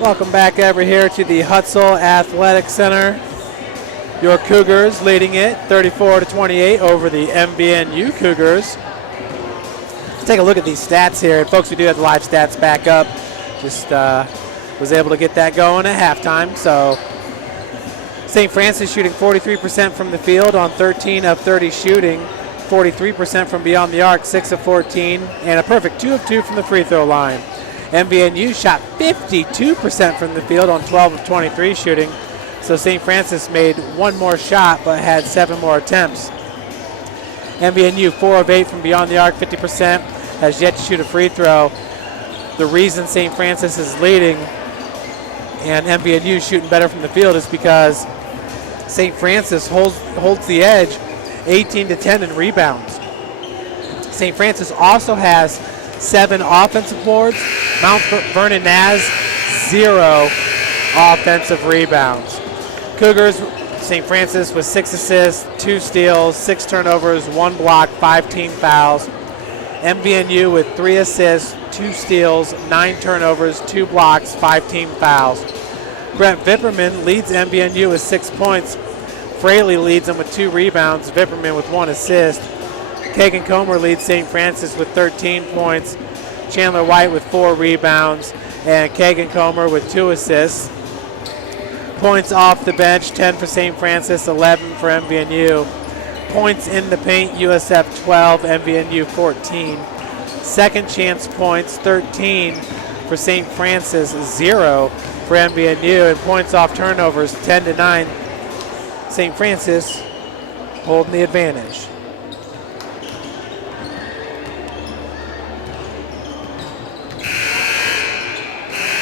Welcome back over here to the Hutzell Athletic Center. Your Cougars leading it 34-28 over the MBNU Cougars. Let's take a look at these stats here. And folks, we do have the live stats back up. Just was able to get that going at halftime. So St. Francis shooting 43% from the field on 13 of 30 shooting, 43% from beyond the arc, 6 of 14, and a perfect 2 of 2 from the free throw line. MBNU shot 52% from the field on 12 of 23 shooting. So St. Francis made one more shot but had 7 more attempts. MBNU 4 of 8 from beyond the arc, 50%, has yet to shoot a free throw. The reason St. Francis is leading and MBNU shooting better from the field is because St. Francis holds the edge 18-10 in rebounds. St. Francis also has 7 offensive boards. Mount Vernon Naz, 0 offensive rebounds. Cougars, St. Francis with 6 assists, 2 steals, 6 turnovers, 1 block, 5 team fouls. MBNU with 3 assists, 2 steals, 9 turnovers, 2 blocks, 5 team fouls. Brett Vipperman leads MBNU with 6 points. Fraley leads him with 2 rebounds. Vipperman with 1 assist. Kagan Comer leads St. Francis with 13 points. Chandler White with 4 rebounds. And Kagan Comer with 2 assists. Points off the bench, 10 for St. Francis, 11 for MBNU. Points in the paint, USF 12, MBNU 14. Second chance points, 13 for St. Francis, 0 for MBNU. And points off turnovers, 10-9. St. Francis holding the advantage.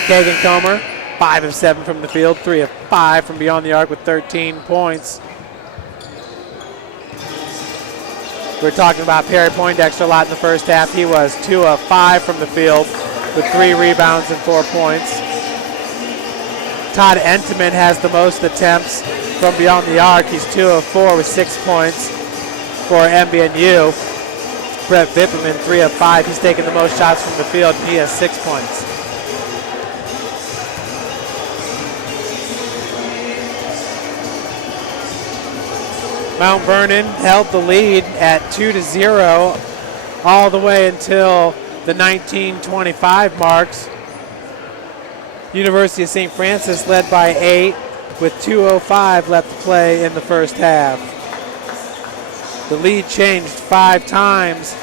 Kagan Comer, 5 of 7 from the field, 3 of 5 from beyond the arc with 13 points. We're talking about Perry Poindexter a lot in the first half. He was 2 of 5 from the field with 3 rebounds and 4 points. Todd Entenman has the most attempts from beyond the arc. He's 2 of 4 with 6 points for MBNU. Brett Vipperman, 3 of 5. He's taken the most shots from the field, and he has 6 points. Mount Vernon held the lead at 2-0 all the way until the 19:25 marks. University of St. Francis led by 8 with 2:05 left to play in the first half. The lead changed 5 times.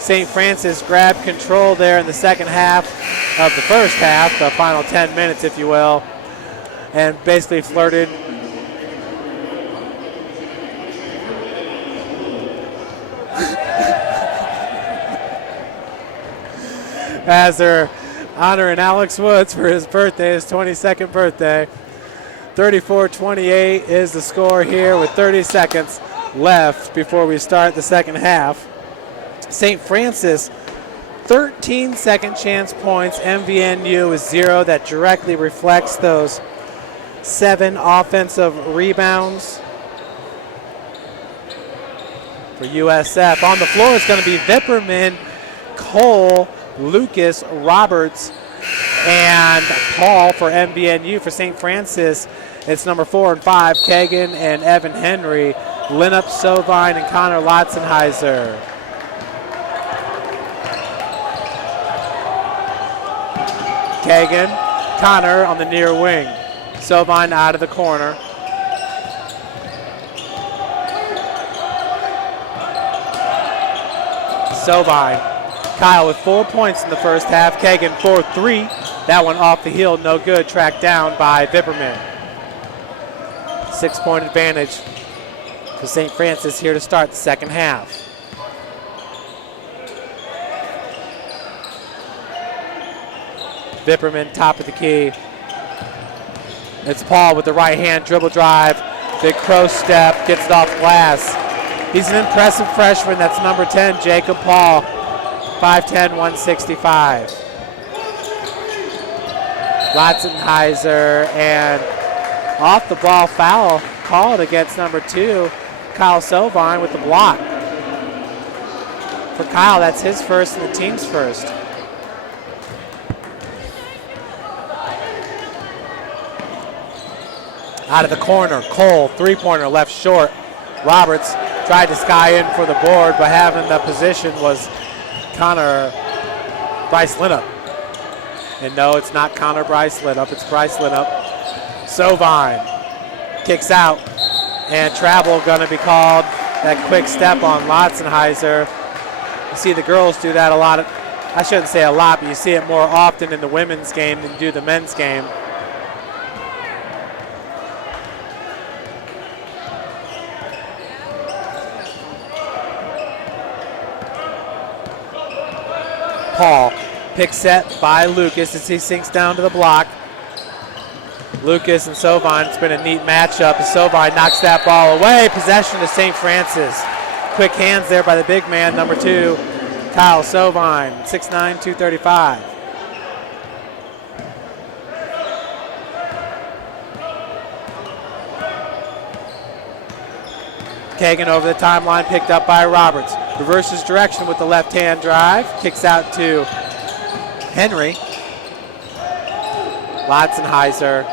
St. Francis grabbed control there in the second half of the first half, the final 10 minutes, if you will, and basically flirted as they're honoring Alex Woods for his birthday, his 22nd birthday. 34-28 is the score here with 30 seconds left before we start the second half. St. Francis, 13 second chance points. MVNU is 0. That directly reflects those 7 offensive rebounds for USF. On the floor is going to be Vipperman, Cole, Lucas, Roberts, and Paul for MBNU. For St. Francis, it's number 4 and 5, Kagan and Evan Henry, Linnup, Sovine, and Connor Lotzenheiser. Kagan, Connor on the near wing. Sovine out of the corner. Sovine. Kyle with 4 points in the first half. Kagan 4-3. That one off the heel, no good. Tracked down by Vipperman. 6-point advantage for St. Francis here to start the second half. Vipperman, top of the key. It's Paul with the right hand dribble drive. Big cross step, gets it off glass. He's an impressive freshman. That's number 10, Jacob Paul. 5'10", 165. Lotzenheiser, and off the ball foul called against number 2, Kyle Sovine with the block. For Kyle, that's his first and the team's first. Out of the corner, Cole, three-pointer left short. Roberts tried to sky in for the board, but having the position was Bryce Linup. And no, it's not Bryce Linup, it's Bryce Linup. Sovine kicks out, and travel gonna be called. That quick step on Lotzenheiser. You see the girls do that a lot. I shouldn't say a lot, but you see it more often in the women's game than you do the men's game. Paul, pick set by Lucas as he sinks down to the block. Lucas and Sovine, it's been a neat matchup as Sovine knocks that ball away. Possession to St. Francis. Quick hands there by the big man, number 2, Kyle Sovine, 6'9", 235. Kagan over the timeline, picked up by Roberts. Reverses direction with the left-hand drive. Kicks out to Henry. Lotzenheiser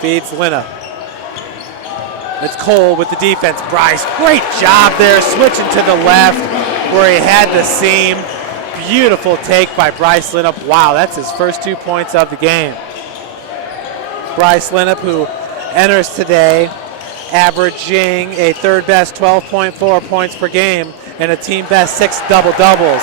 feeds Lina. It's Cole with the defense. Bryce, great job there, switching to the left where he had the seam. Beautiful take by Bryce Linup. Wow, that's his first 2 points of the game. Bryce Linup, who enters today averaging a third best 12.4 points per game and a team best 6 double-doubles.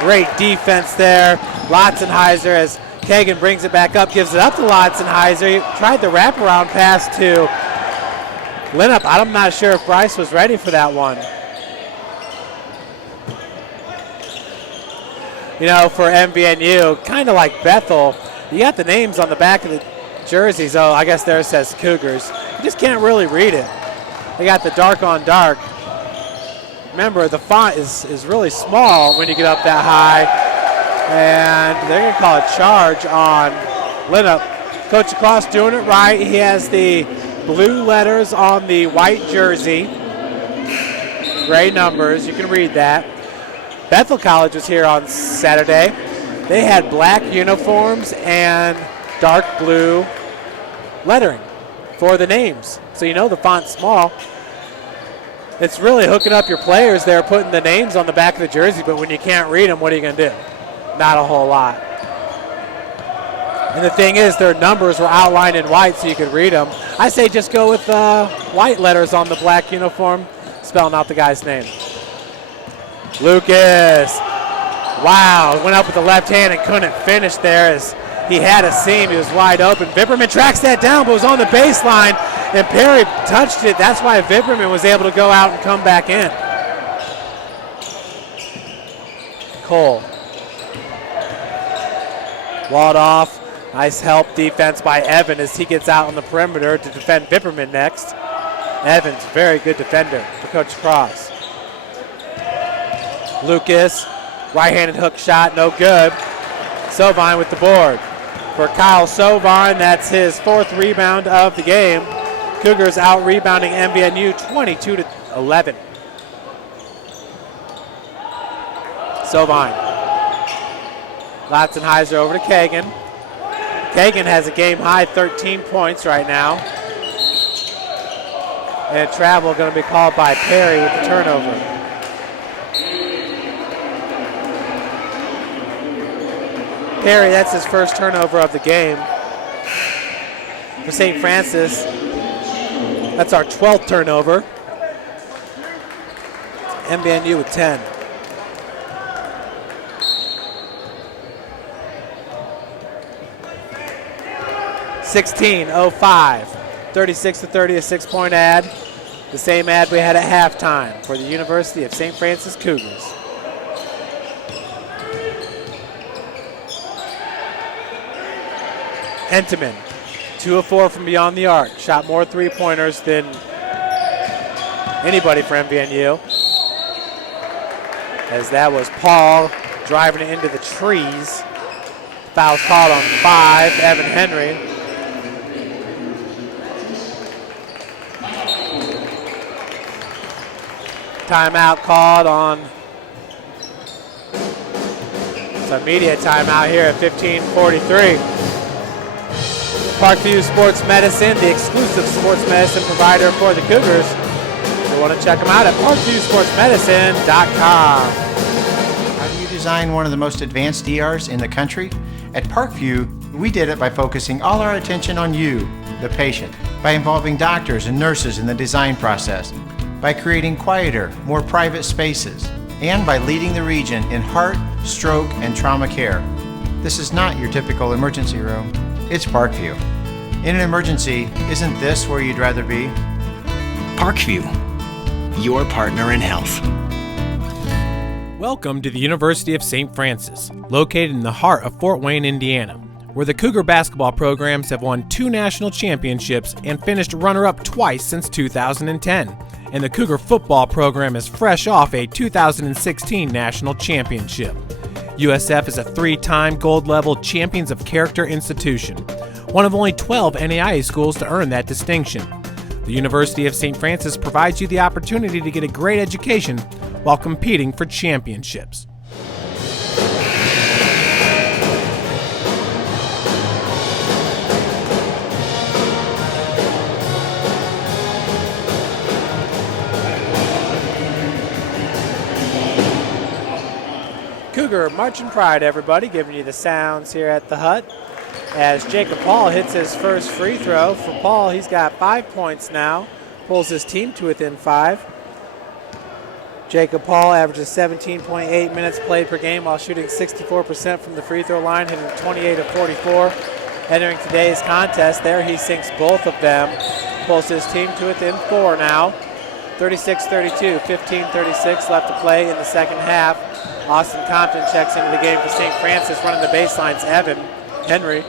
Great defense there. Lotzenheiser, as Kagan brings it back up, gives it up to Lotzenheiser. He tried the wraparound pass to Linup. I'm not sure if Bryce was ready for that one. You know, for MVNU, kind of like Bethel, you got the names on the back of the jerseys. Oh, I guess there it says Cougars. You just can't really read it. They got the dark on dark. Remember, the font is really small when you get up that high. And they're going to call a charge on Linup. Coach LaCross doing it right. He has the blue letters on the white jersey. Gray numbers. You can read that. Bethel College was here on Saturday. They had black uniforms and dark blue lettering for the names. So you know the font's small. It's really hooking up your players there, putting the names on the back of the jersey, but when you can't read them, what are you going to do? Not a whole lot. And the thing is, their numbers were outlined in white so you could read them. I say just go with white letters on the black uniform, spelling out the guy's name. Lucas. Wow, went up with the left hand and couldn't finish there as he had a seam. He was wide open. Vipperman tracks that down, but was on the baseline, and Perry touched it. That's why Vipperman was able to go out and come back in. Cole. Walled off. Nice help defense by Evan as he gets out on the perimeter to defend Vipperman next. Evans, very good defender for Coach Cross. Lucas, right-handed hook shot, no good. Sovine with the board. For Kyle Sovine, that's his 4th rebound of the game. Cougars out-rebounding MVNU 22-11. Sovine. Lotzenheiser over to Kagan. Kagan has a game-high 13 points right now. And travel going to be called by Perry with the turnover. Perry, that's his first turnover of the game. For St. Francis, that's our 12th turnover. MVNU with 10. (16:05). 36-30, a 6-point ad. The same ad we had at halftime for the University of St. Francis Cougars. Entenmann, 2 of 4 from beyond the arc. Shot more three-pointers than anybody for MVNU. As that was Paul driving it into the trees. Foul's called on 5, Evan Henry. Timeout called on. It's an immediate timeout here at 15:43. Parkview Sports Medicine, the exclusive sports medicine provider for the Cougars. You want to check them out at parkviewsportsmedicine.com. How do you design one of the most advanced DRs in the country? At Parkview, we did it by focusing all our attention on you, the patient, by involving doctors and nurses in the design process, by creating quieter, more private spaces, and by leading the region in heart, stroke, and trauma care. This is not your typical emergency room. It's Parkview. In an emergency, isn't this where you'd rather be? Parkview, your partner in health. Welcome to the University of St. Francis, located in the heart of Fort Wayne, Indiana, where the Cougar basketball programs have won 2 national championships and finished runner-up twice since 2010. And the Cougar football program is fresh off a 2016 national championship. USF is a 3-time gold-level Champions of Character institution, one of only 12 NAIA schools to earn that distinction. The University of St. Francis provides you the opportunity to get a great education while competing for championships. Cougar marching pride, everybody, giving you the sounds here at the Hut. As Jacob Paul hits his first free throw. For Paul, he's got 5 points now, pulls his team to within 5. Jacob Paul averages 17.8 minutes played per game while shooting 64% from the free throw line, hitting 28 of 44. Entering today's contest, there he sinks both of them, pulls his team to within 4 now. 36-32, 15:36 left to play in the second half. Austin Compton checks into the game for St. Francis, running the baselines. Evan Henry.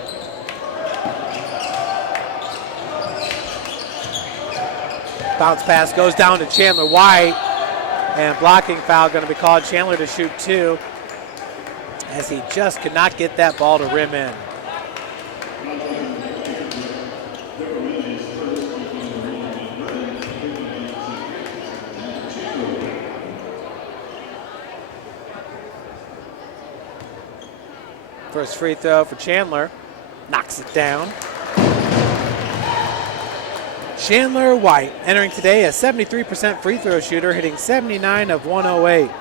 Bounce pass goes down to Chandler White, and blocking foul going to be called. Chandler to shoot 2, as he just could not get that ball to rim in. First free throw for Chandler, knocks it down. Chandler White entering today a 73% free throw shooter, hitting 79 of 108.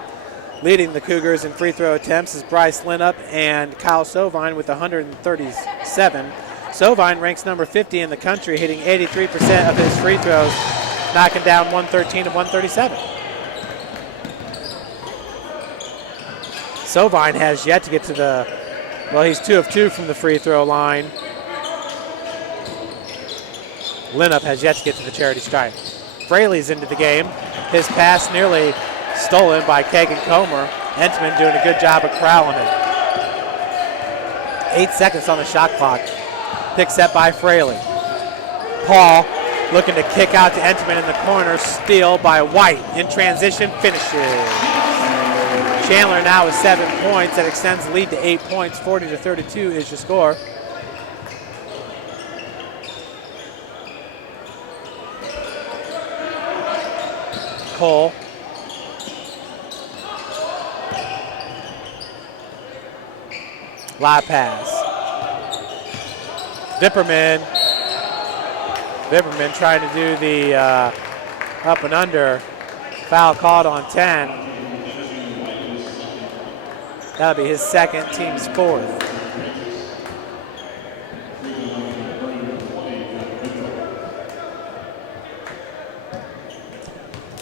Leading the Cougars in free throw attempts is Bryce Linup and Kyle Sovine with 137. Sovine ranks number 50 in the country, hitting 83% of his free throws, knocking down 113 of 137. Sovine has yet to get to the, well, he's 2 of 2 from the free throw line. Linup has yet to get to the charity stripe. Fraley's into the game. His pass nearly stolen by Kagan Comer. Entenmann doing a good job of corralling it. 8 seconds on the shot clock. Pick set by Fraley. Paul looking to kick out to Entenmann in the corner. Steal by White. In transition, finishes. Chandler now with 7 points. That extends the lead to 8 points. 40-32 is your score. Cole. Live pass. Vipperman trying to do the up and under. Foul called on 10. That'll be his second, team's fourth.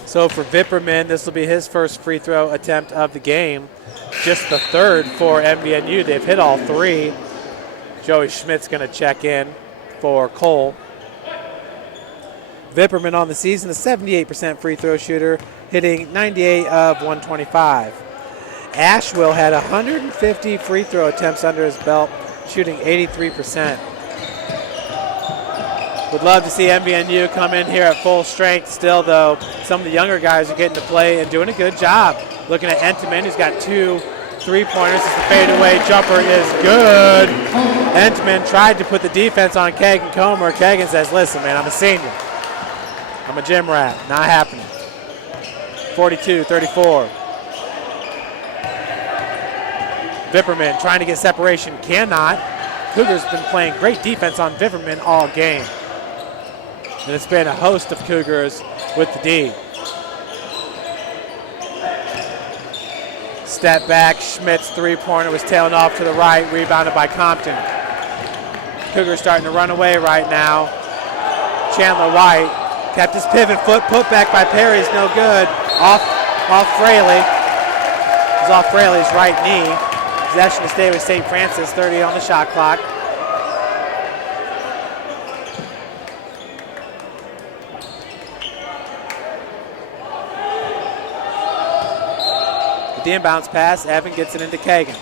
So for Vipperman, this will be his first free throw attempt of the game. Just the third for MVNU. They've hit all 3. Joey Schmidt's going to check in for Cole. Vipperman on the season, a 78% free throw shooter, hitting 98 of 125. Asheville had 150 free throw attempts under his belt, shooting 83%. Would love to see MVNU come in here at full strength still, though. Some of the younger guys are getting to play and doing a good job. Looking at Entenmann, who's got 2 3-pointers. The fadeaway jumper is good. Entenmann tried to put the defense on Kagan Comer. Kagan says, listen, man, I'm a senior. I'm a gym rat. Not happening. 42-34. Vipperman trying to get separation. Cannot. Cougars been playing great defense on Vipperman all game. And it's been a host of Cougars with the D. Step back, Schmidt's 3-pointer was tailing off to the right, rebounded by Compton. Cougars starting to run away right now. Chandler White kept his pivot foot, put back by Perry's no good. Off Fraley. It was off Fraley's right knee. Possession to stay with St. Francis, 30 on the shot clock. The inbounds pass, Evan gets it into Kagan.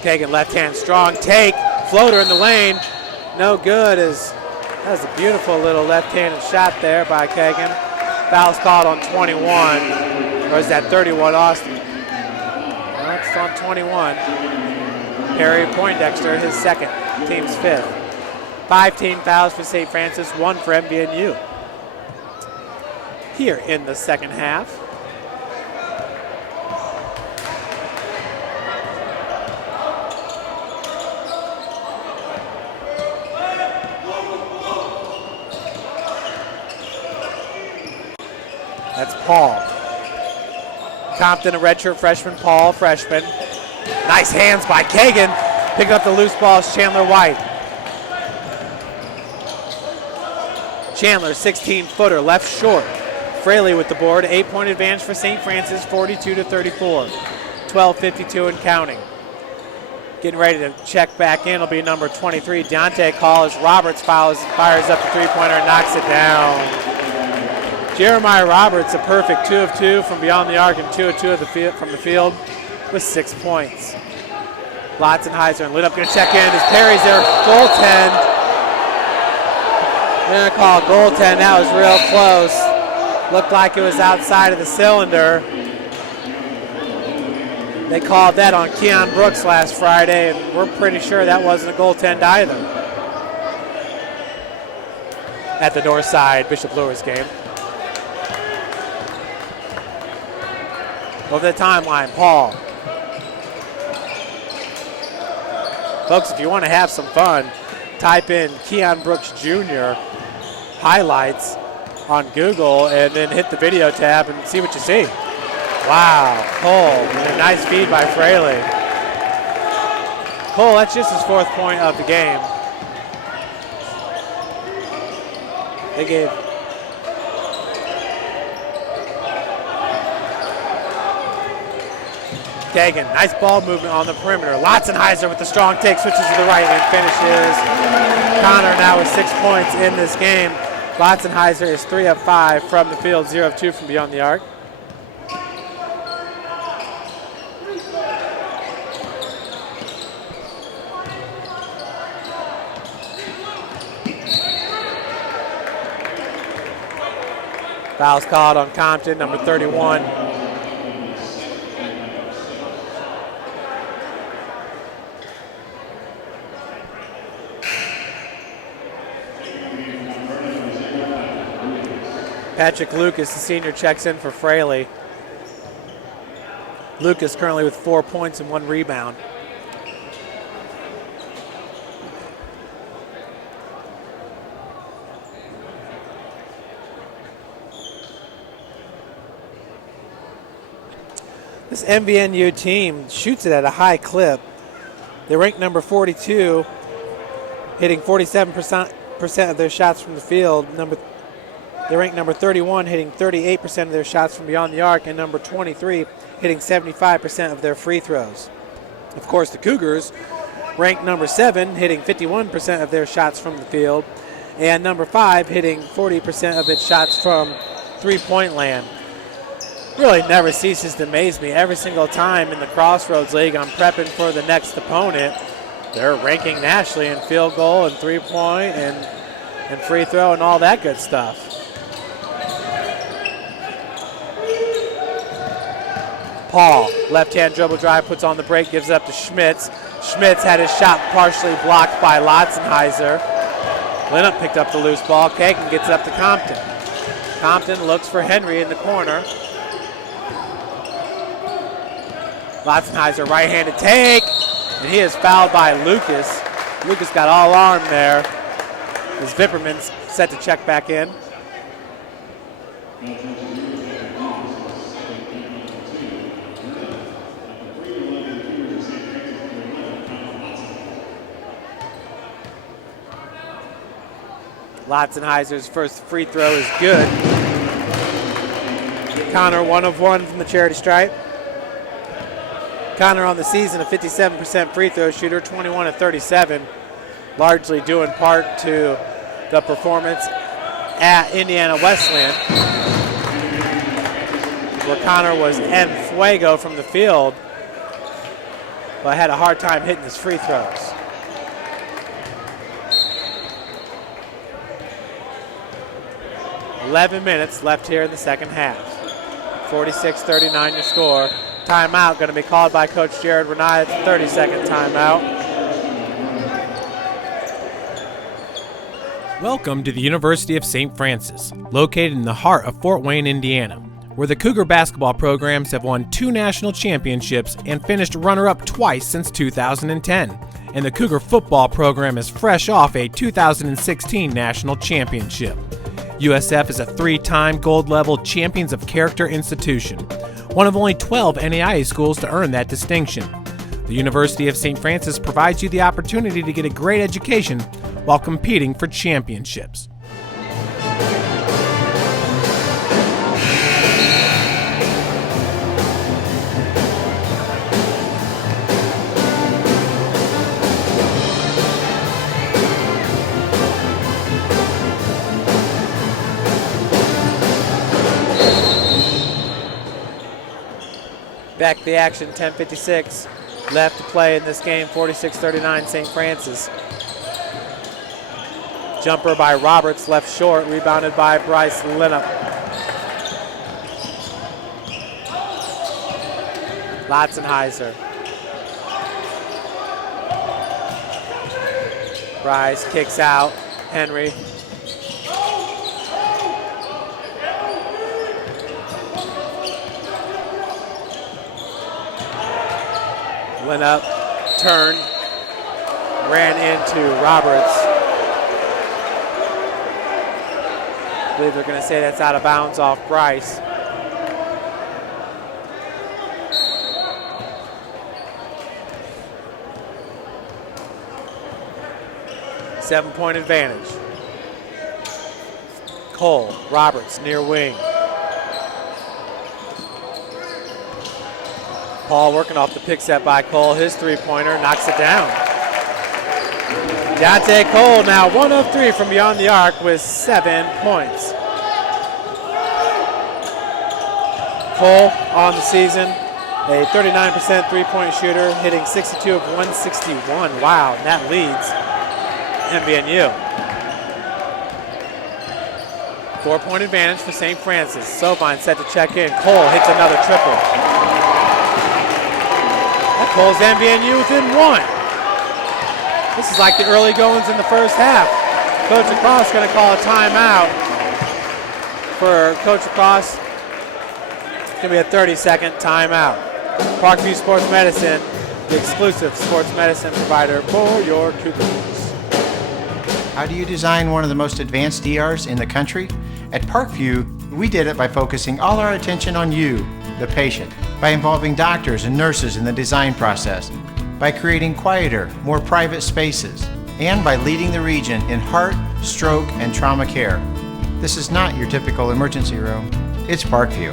Kagan left hand strong take, floater in the lane, no good. That was a beautiful little left-handed shot there by Kagan. Foul's called on 21, or is that 31, Austin? No, it's on 21. Perry Poindexter, his second, team's 5th. 5 team fouls for St. Francis, 1 for MVNU. Here in the second half. That's Paul. Compton, a redshirt freshman. Paul, freshman. Nice hands by Kagan. Picking up the loose ball is Chandler White. Chandler, 16-footer, left short. Fraley with the board, 8-point advantage for St. Francis, 42-34. 12:52 and counting. Getting ready to check back in will be number 23, Dante Call, as Roberts fires up the 3-pointer and knocks it down. Jeremiah Roberts, a perfect 2 of 2 from beyond the arc and 2 of 2 from the field with 6 points. Lotzenheiser and Lidup going to check in as Perry's there, goaltend. They're going to call a goaltend. That was real close. Looked like it was outside of the cylinder. They called that on Keon Brooks last Friday, and we're pretty sure that wasn't a goaltend either. At the north side, Bishop Lewis game. Over the timeline, Paul. Folks, if you want to have some fun, type in Keon Brooks Jr. highlights on Google and then hit the video tab and see what you see. Wow, Cole, and a nice feed by Fraley. Cole, that's just his 4th point of the game. They gave Kagan, nice ball movement on the perimeter. Lotzenheiser with the strong take, switches to the right and finishes. Connor now with 6 points in this game. Lotzenheiser is 3 of 5 from the field, 0 of 2 from beyond the arc. Foul's called on Compton, number 31. Patrick Lucas, the senior, checks in for Fraley. Lucas currently with 4 points and 1 rebound. This MVNU team shoots it at a high clip. They rank number 42, hitting 47% of their shots from the field. They rank number 31, hitting 38% of their shots from beyond the arc, and number 23, hitting 75% of their free throws. Of course, the Cougars rank number 7, hitting 51% of their shots from the field, and number 5, hitting 40% of its shots from three-point land. Really never ceases to amaze me. Every single time in the Crossroads League, I'm prepping for the next opponent. They're ranking nationally in field goal and three-point and free throw and all that good stuff. Paul, left-hand dribble drive, puts on the break, gives it up to Schmitz. Schmitz had his shot partially blocked by Lotzenheiser. Linnup picked up the loose ball. Kagan gets it up to Compton. Compton looks for Henry in the corner. Lotzenheiser, right-handed take, and he is fouled by Lucas. Lucas got all arm there. As Vipperman's set to check back in. Lotzenheiser's first free throw is good. Connor 1 of 1 from the charity stripe. Connor on the season a 57% free throw shooter, 21 of 37, largely due in part to the performance at Indiana Wesleyan, where Connor was en fuego from the field, but had a hard time hitting his free throws. .11 minutes left here in the second half. 46-39 your score. Timeout going to be called by Coach Jared Renai. It's a 30-second timeout. Welcome to the University of St. Francis, located in the heart of Fort Wayne, Indiana, where the Cougar basketball programs have won 2 national championships and finished runner-up twice since 2010. And the Cougar football program is fresh off a 2016 national championship. USF is a 3-time gold-level Champions of Character institution, one of only 12 NAIA schools to earn that distinction. The University of St. Francis provides you the opportunity to get a great education while competing for championships. Back to the action, 10:56 left to play in this game, 46-39 St. Francis. Jumper by Roberts, left short, rebounded by Bryce Linnup. Lotzenheiser. Bryce kicks out, Henry. Linnup turned, ran into Roberts. I believe they're going to say that's out of bounds off Bryce. Seven-point advantage. Cole, Roberts near wing. Paul working off the pick set by Cole. His three-pointer knocks it down. Dante Cole now 1 of 3 from beyond the arc with 7 points. Cole on the season, a 39% three-point shooter, hitting 62 of 161. Wow, and that leads NVNU. 4-point advantage for St. Francis. Sovine set to check in. Cole hits another triple. That pulls NVNU within 1. This is like the early goings in the first half. Coach LaCross going to call a timeout. For Coach LaCross, it's going to be a 30-second timeout. Parkview Sports Medicine, the exclusive sports medicine provider for your Cougars. How do you design one of the most advanced DRs in the country? At Parkview, we did it by focusing all our attention on you, the patient, by involving doctors and nurses in the design process, by creating quieter, more private spaces, and by leading the region in heart, stroke, and trauma care. This is not your typical emergency room. It's Parkview.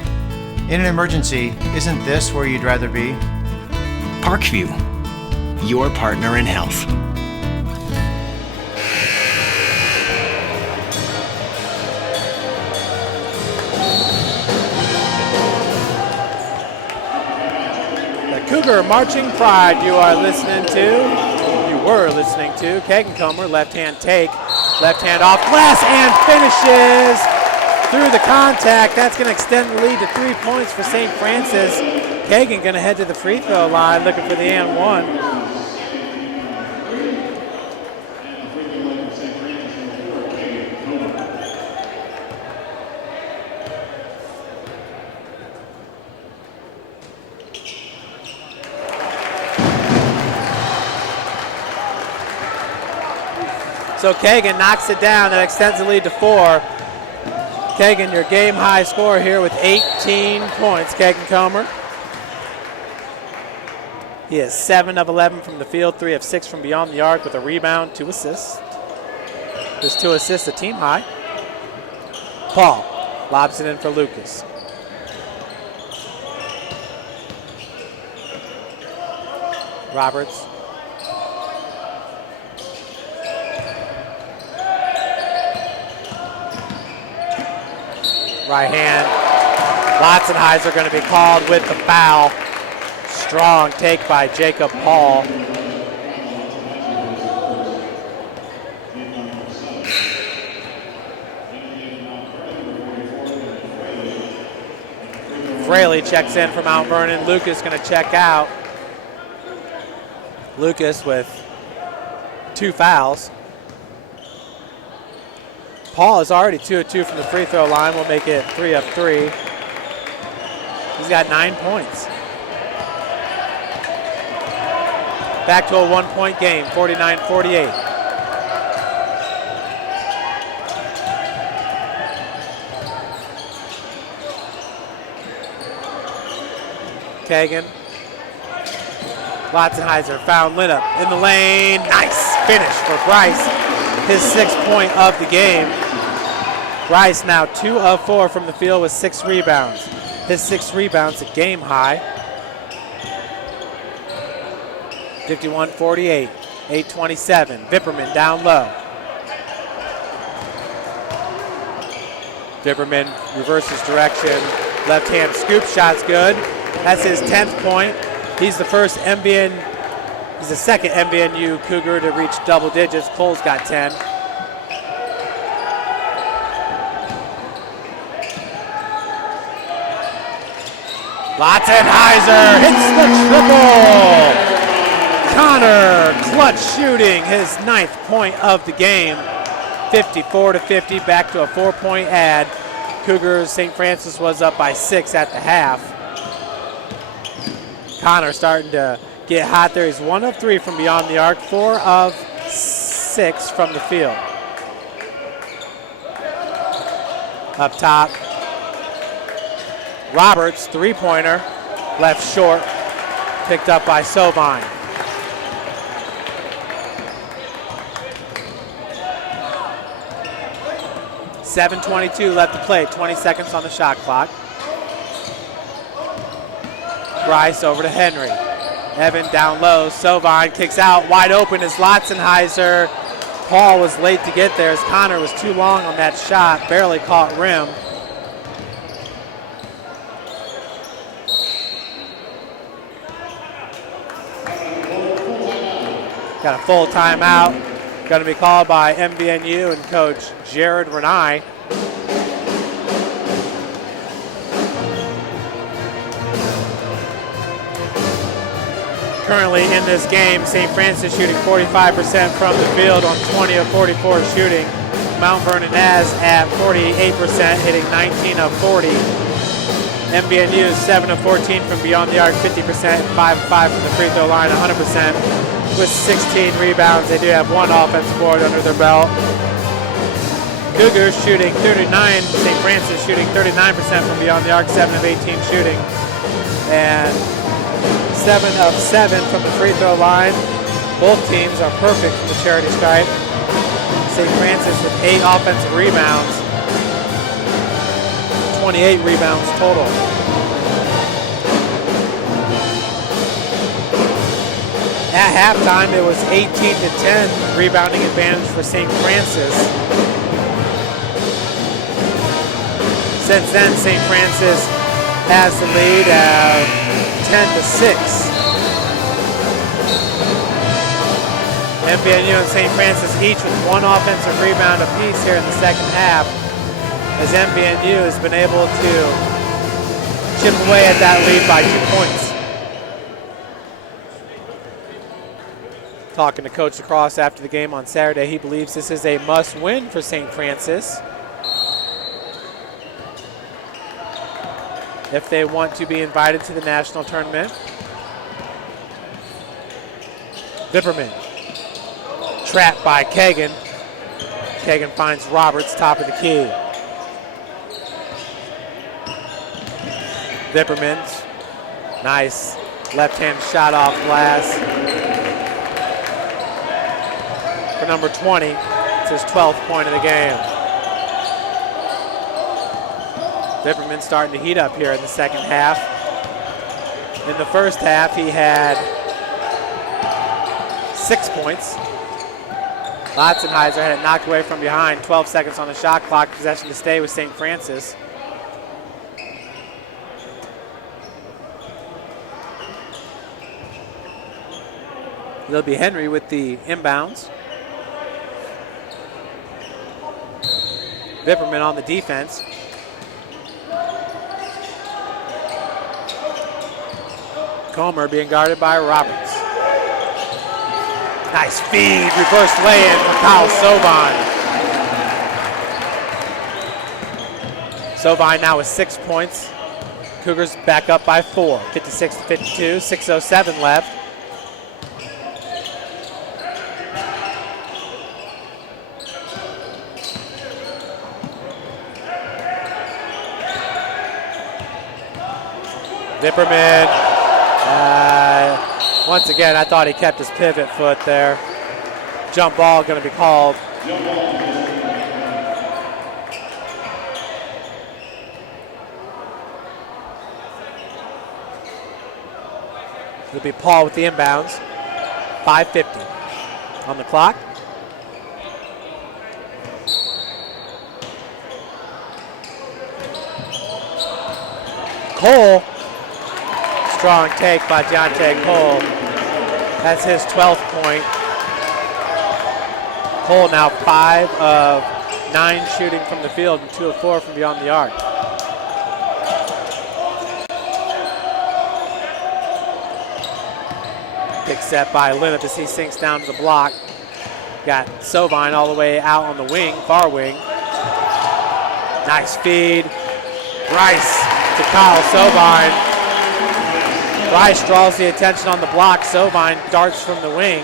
In an emergency, isn't this where you'd rather be? Parkview, your partner in health. Cougar Marching Pride you are listening to. You were listening to Kagencomer, left hand take, left hand off glass, and finishes through the contact. That's going to extend the lead to 3 points for St. Francis. Kagan going to head to the free throw line looking for the and one. So Kagan knocks it down. That extends the lead to 4. Kagan, your game high score here with 18 points. Kagan Comer. He is 7 of 11 from the field, 3 of 6 from beyond the arc with a rebound, 2 assists. His 2 assists, a team high. Paul lobs it in for Lucas. Roberts. Right hand. Lotzenheiser going to be called with the foul. Strong take by Jacob Paul. Fraley checks in for Mount Vernon. Lucas going to check out. Lucas with 2 fouls. Paul is already 2 of 2 from the free throw line. We'll make it 3 of 3. He's got 9 points. Back to a 1-point game, 49-48. Kagan. Lotzenheiser found Linnup in the lane. Nice finish for Bryce. His 6th point of the game. Bryce now 2 of 4 from the field with 6 rebounds. His 6 rebounds, a game high. 51-48, 8:27. Vipperman down low. Vipperman reverses direction. Left hand scoop shot's good. That's his 10th point. He's the second MVNU Cougar to reach double digits. Cole's got 10. Lotzenheiser hits the triple. Connor clutch shooting, his 9th point of the game. 54-50, back to a 4-point ad. Cougars, St. Francis was up by 6 at the half. Connor starting to get hot there. He's 1 of 3 from beyond the arc, 4 of 6 from the field. Up top, Roberts, 3-pointer, left short, picked up by Sovine. .7:22 left to play, 20 seconds on the shot clock. Bryce over to Henry. Evan down low, Sovine kicks out, wide open is Lotzenheiser. Paul was late to get there as Connor was too long on that shot, barely caught rim. Got a full timeout. Going to be called by MVNU and Coach Jared Renai. Currently in this game, St. Francis shooting 45% from the field on 20 of 44 shooting. Mount Vernon Naz at 48%, hitting 19 of 40. MVNU is 7 of 14 from beyond the arc, 50%, 5 of 5 from the free throw line, 100%. With 16 rebounds, they do have 1 offensive board under their belt. Cougars shooting 39, St. Francis shooting 39% from beyond the arc, 7 of 18 shooting. And 7 of 7 from the free throw line. Both teams are perfect from the charity stripe. St. Francis with 8 offensive rebounds, 28 rebounds total. At halftime, it was 18-10 rebounding advantage for St. Francis. Since then, St. Francis has the lead of 10-6. MVNU and St. Francis each with one offensive rebound apiece here in the second half, as MVNU has been able to chip away at that lead by 2 points. Talking to Coach LaCross after the game on Saturday, he believes this is a must-win for St. Francis if they want to be invited to the national tournament. Vipperman, trapped by Kagan. Kagan finds Roberts, top of the key. Vipperman's nice left-hand shot off glass for number 20. It's his 12th point of the game. Vipperman starting to heat up here in the second half. In the first half, he had 6 points. Lotzenheiser had it knocked away from behind. 12 seconds on the shot clock. Possession to stay with St. Francis. It'll be Henry with the inbounds. Vipperman on the defense. Comer being guarded by Roberts. Nice feed, reverse lay-in from Kyle Sovine. Sovine now with 6 points. Cougars back up by 4, 56-52, 6:07 left. Vipperman, once again, I thought he kept his pivot foot there. Jump ball going to be called. It'll be Paul with the inbounds. 5:50 on the clock. Cole. Strong take by Deontay Cole. That's his 12th point. Cole now 5 of 9 shooting from the field and 2 of 4 from beyond the arc. Big set by Linnup as he sinks down to the block. Got Sovine all the way out on the wing, far wing. Nice feed. Rice to Kyle Sovine. Rice draws the attention on the block. Sovine darts from the wing.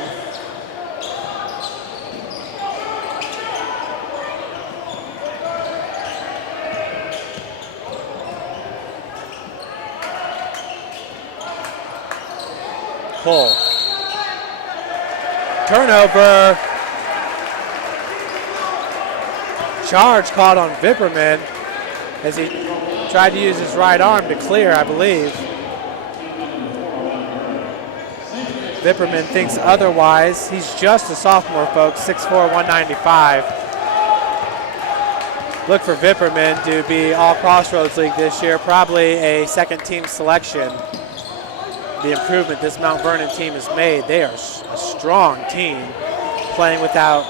Pull. Turnover. Charge caught on Vipperman as he tried to use his right arm to clear, I believe. Vipperman thinks otherwise. He's just a sophomore, folks, 6'4", 195. Look for Vipperman to be all Crossroads League this year, probably a second-team selection. The improvement this Mount Vernon team has made. They are a strong team, playing without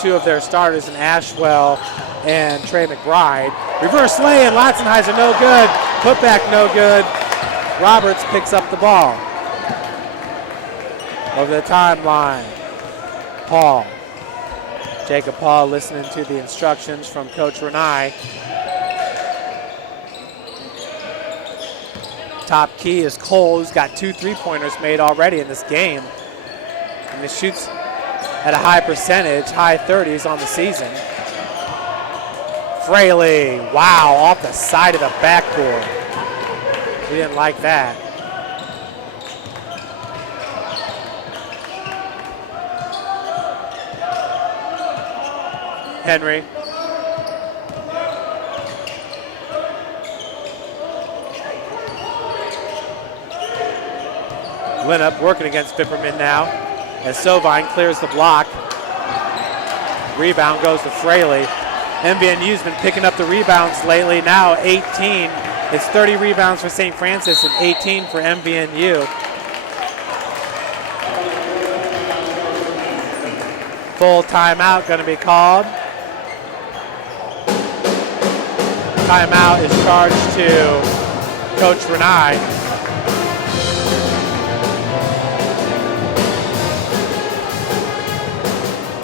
2 of their starters in Ashwell and Trey McBride. Reverse lay-in, Lotzenheiser no good. Putback no good. Roberts picks up the ball. Over the timeline, Paul. Jacob Paul listening to the instructions from Coach Renai. Top key is Cole, who's got 2 3-pointers made already in this game. And he shoots at a high percentage, high 30s on the season. Fraley, wow, off the side of the backboard. We didn't like that. Henry. Linnup working against Vipperman now as Sovine clears the block. Rebound goes to Fraley. MVNU's been picking up the rebounds lately, now 18. It's 30 rebounds for St. Francis and 18 for MVNU. Full timeout going to be called. Timeout is charged to Coach Renai.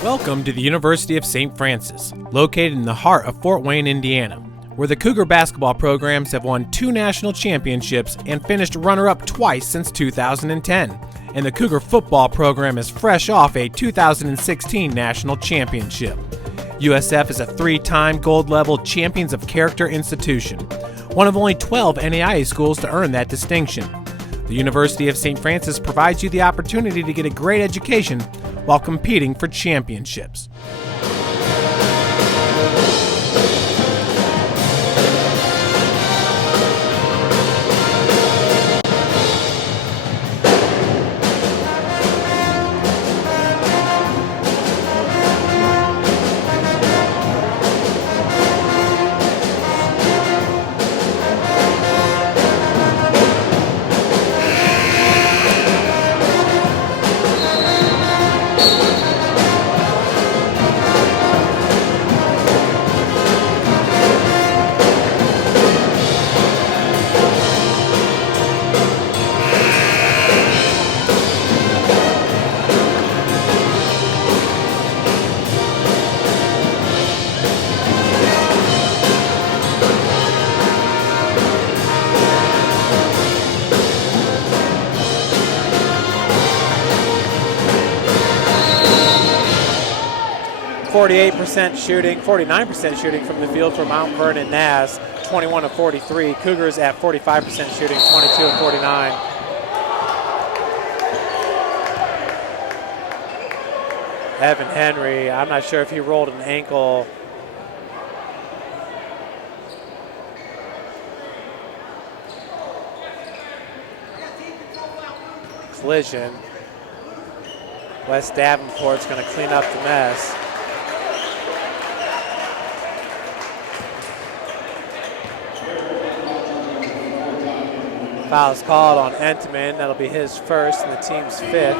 Welcome to the University of St. Francis, located in the heart of Fort Wayne, Indiana, where the Cougar basketball programs have won 2 national championships and finished runner-up twice since 2010. And the Cougar football program is fresh off a 2016 national championship. USF is a 3-time gold-level Champions of Character institution, one of only 12 NAIA schools to earn that distinction. The University of St. Francis provides you the opportunity to get a great education while competing for championships. Shooting, 49% shooting from the field for Mount Vernon Naz, 21 of 43. Cougars at 45% shooting, 22 of 49. Evan Henry, I'm not sure if he rolled an ankle. Collision. Wes Davenport's going to clean up the mess. Foul is called on Entman. That'll be his first and the team's 5th.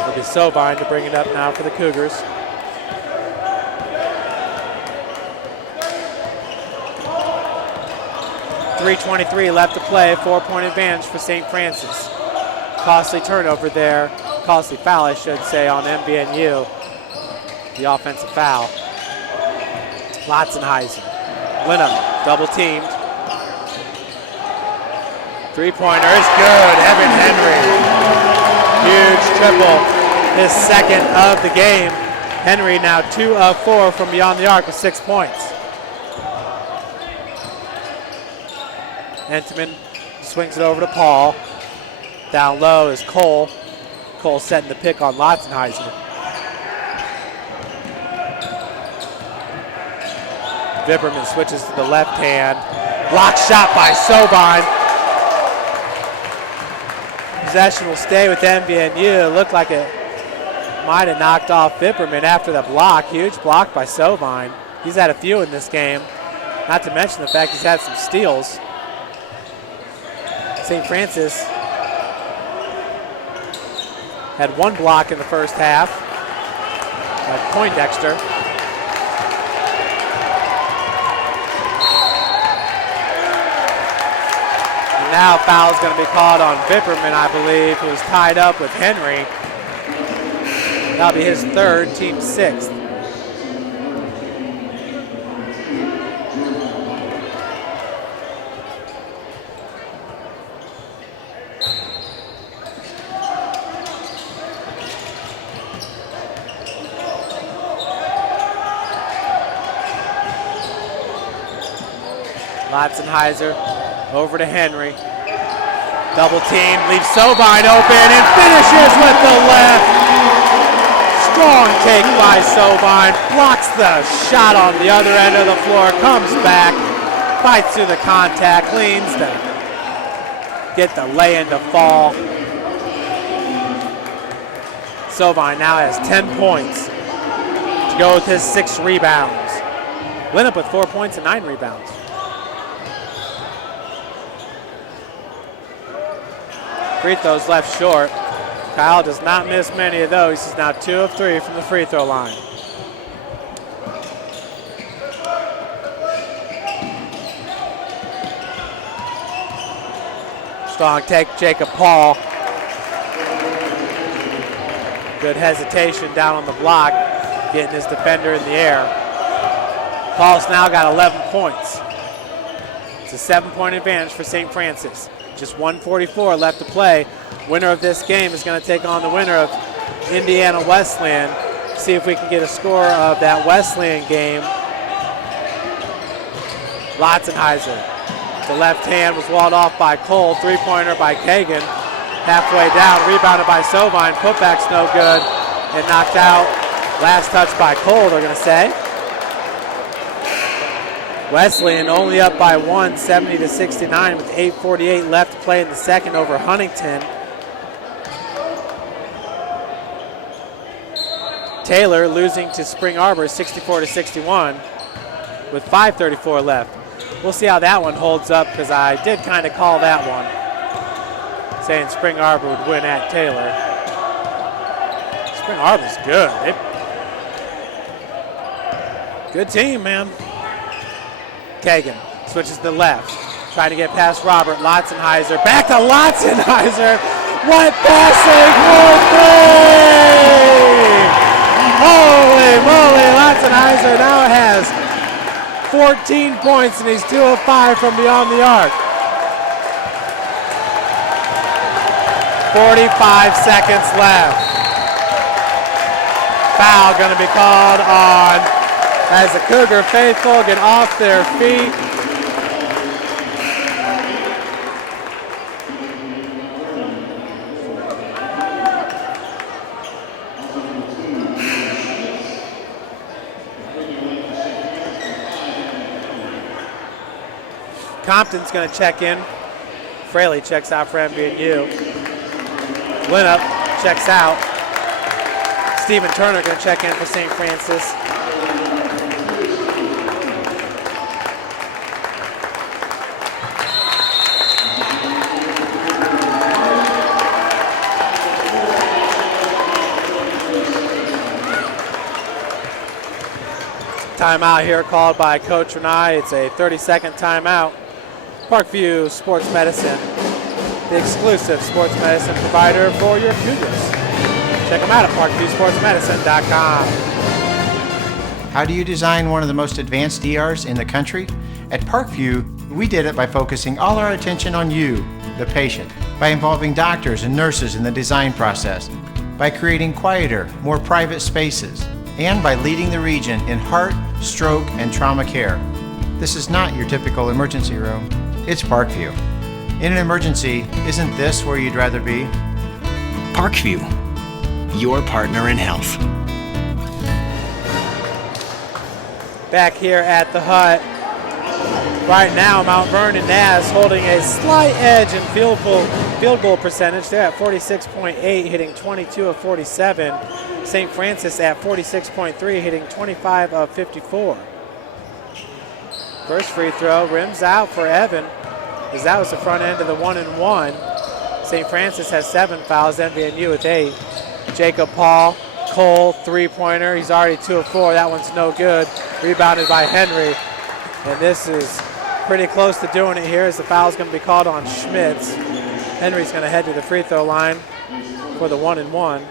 It'll be Sobine to bring it up now for the Cougars. .323 left to play, 4-point advantage for St. Francis. Costly turnover there, costly foul I should say on MVNU. The offensive foul. Lotzenheiser, Linham, double teamed. 3-pointer is good, Evan Henry. Huge triple, his 2nd of the game. Henry now 2 of 4 from beyond the arc with 6 points. Entman swings it over to Paul. Down low is Cole. Cole setting the pick on Lotzenheiser. Vibberman switches to the left hand. Block shot by Sobine. Possession will stay with MVNU. It looked like it might have knocked off Vibberman after the block. Huge block by Sobine. He's had a few in this game. Not to mention the fact he's had some steals. St. Francis had 1 block in the first half by Poindexter. And now foul's going to be called on Vipperman, I believe, who was tied up with Henry. That'll be his 3rd, team 6th. Lotzenheiser over to Henry. Double team, leaves Sobine open and finishes with the left. Strong take by Sobine, blocks the shot on the other end of the floor, comes back, fights through the contact, leans to get the lay-in to fall. Sovine now has 10 points to go with his 6 rebounds. Winup with 4 points and 9 rebounds. Free throws left short. Kyle does not miss many of those. He's now 2 of 3 from the free throw line. Strong take, Jacob Paul. Good hesitation down on the block, getting his defender in the air. Paul's now got 11 points. It's a 7-point advantage for St. Francis. Just 1:44 left to play. Winner of this game is going to take on the winner of Indiana Wesleyan. See if we can get a score of that Wesleyan game. Lotzenheiser. The left hand was walled off by Cole. 3-pointer by Kagan. Halfway down, rebounded by Sovine. Putback's no good and knocked out. Last touch by Cole, they're going to say. Wesleyan only up by 1, 70-69, with 8:48 left to play in the second over Huntington. Taylor losing to Spring Arbor 64-61 with 5:34 left. We'll see how that one holds up, because I did kind of call that one, saying Spring Arbor would win at Taylor. Spring Arbor's good. Good team, man. Kagan switches to the left, trying to get past Robert. Lotzenheiser, back to Lotzenheiser. What passing for 3! Holy moly, Lotzenheiser now has 14 points, and he's 2 of 5 from beyond the arc. 45 seconds left. Foul going to be called on as the Cougar faithful get off their feet. Compton's going to check in. Fraley checks out for MVU. Winup checks out. Stephen Turner going to check in for St. Francis. Timeout here called by Coach Renai. It's a 30-second timeout. Parkview Sports Medicine, the exclusive sports medicine provider for your Cougars. Check them out at parkviewsportsmedicine.com. How do you design one of the most advanced DRs in the country? At Parkview, we did it by focusing all our attention on you, the patient, by involving doctors and nurses in the design process, by creating quieter, more private spaces, and by leading the region in heart, stroke, and trauma care. This is not your typical emergency room. It's Parkview. In an emergency, isn't this where you'd rather be? Parkview, your partner in health. Back here at the Hut. Right now, Mount Vernon Naz holding a slight edge in field goal percentage. They're at 46.8, hitting 22 of 47. St. Francis at 46.3, hitting 25 of 54. First free throw rims out for Evan, as that was the front end of the 1-and-1. St. Francis has 7 fouls, MVNU with 8. Jacob Paul, Cole, 3-pointer. He's already 2 of 4. That one's no good. Rebounded by Henry. And this is pretty close to doing it here, as the foul's going to be called on Schmitz. Henry's going to head to the free throw line for the 1-and-1.